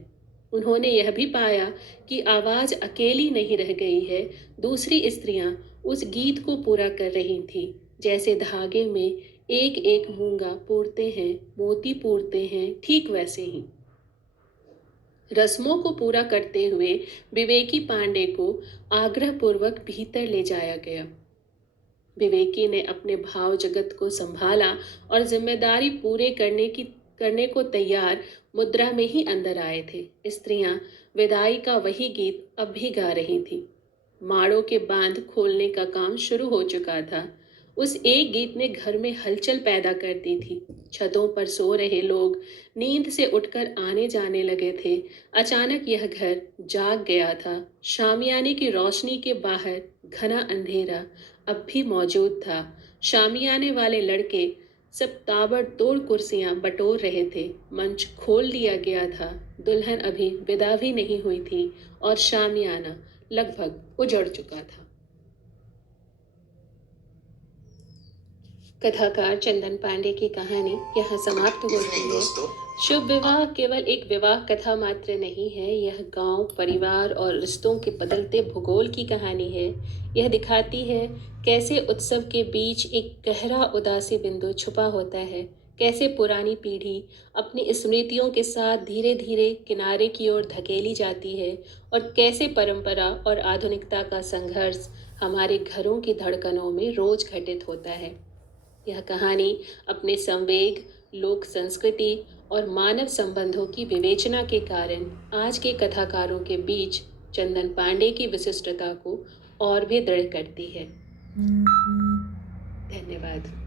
उन्होंने यह भी पाया कि आवाज अकेली नहीं रह गई है, दूसरी स्त्रियां उस गीत को पूरा कर रही थीं, जैसे धागे में एक एक मूंगा पूरते हैं, मोती पूरते हैं, ठीक वैसे ही। रस्मों को पूरा करते हुए विवेकी पांडे को आग्रहपूर्वक भीतर ले जाया गया। विवेकी ने अपने भाव जगत को संभाला और जिम्मेदारी पूरे करने को तैयार मुद्रा में ही अंदर आए थे। स्त्रियां विदाई का वही गीत अब भी गा रही थी। माड़ों के बांध खोलने का काम शुरू हो चुका था। उस एक गीत ने घर में हलचल पैदा कर दी थी। छतों पर सो रहे लोग नींद से उठकर आने जाने लगे थे। अचानक यह घर जाग गया था। शामियाने की रोशनी के बाहर घना अंधेरा अब भी मौजूद था। शामियाने वाले लड़के सब ताबड़तोड़ कुर्सियां बटोर रहे थे। मंच खोल लिया गया था। दुल्हन अभी विदा भी नहीं हुई थी और शामियाना लगभग उजड़ चुका था। कथाकार चंदन पांडे की कहानी यहाँ समाप्त होती है। शुभ विवाह केवल एक विवाह कथा मात्र नहीं है, यह गांव, परिवार और रिश्तों के बदलते भूगोल की कहानी है। यह दिखाती है कैसे उत्सव के बीच एक गहरा उदासी बिंदु छुपा होता है, कैसे पुरानी पीढ़ी अपनी स्मृतियों के साथ धीरे धीरे किनारे की ओर धकेली जाती है और कैसे परंपरा और आधुनिकता का संघर्ष हमारे घरों की धड़कनों में रोज घटित होता है। यह कहानी अपने संवेग, लोक संस्कृति और मानव संबंधों की विवेचना के कारण आज के कथाकारों के बीच चंदन पांडे की विशिष्टता को और भी दृढ़ करती है। धन्यवाद।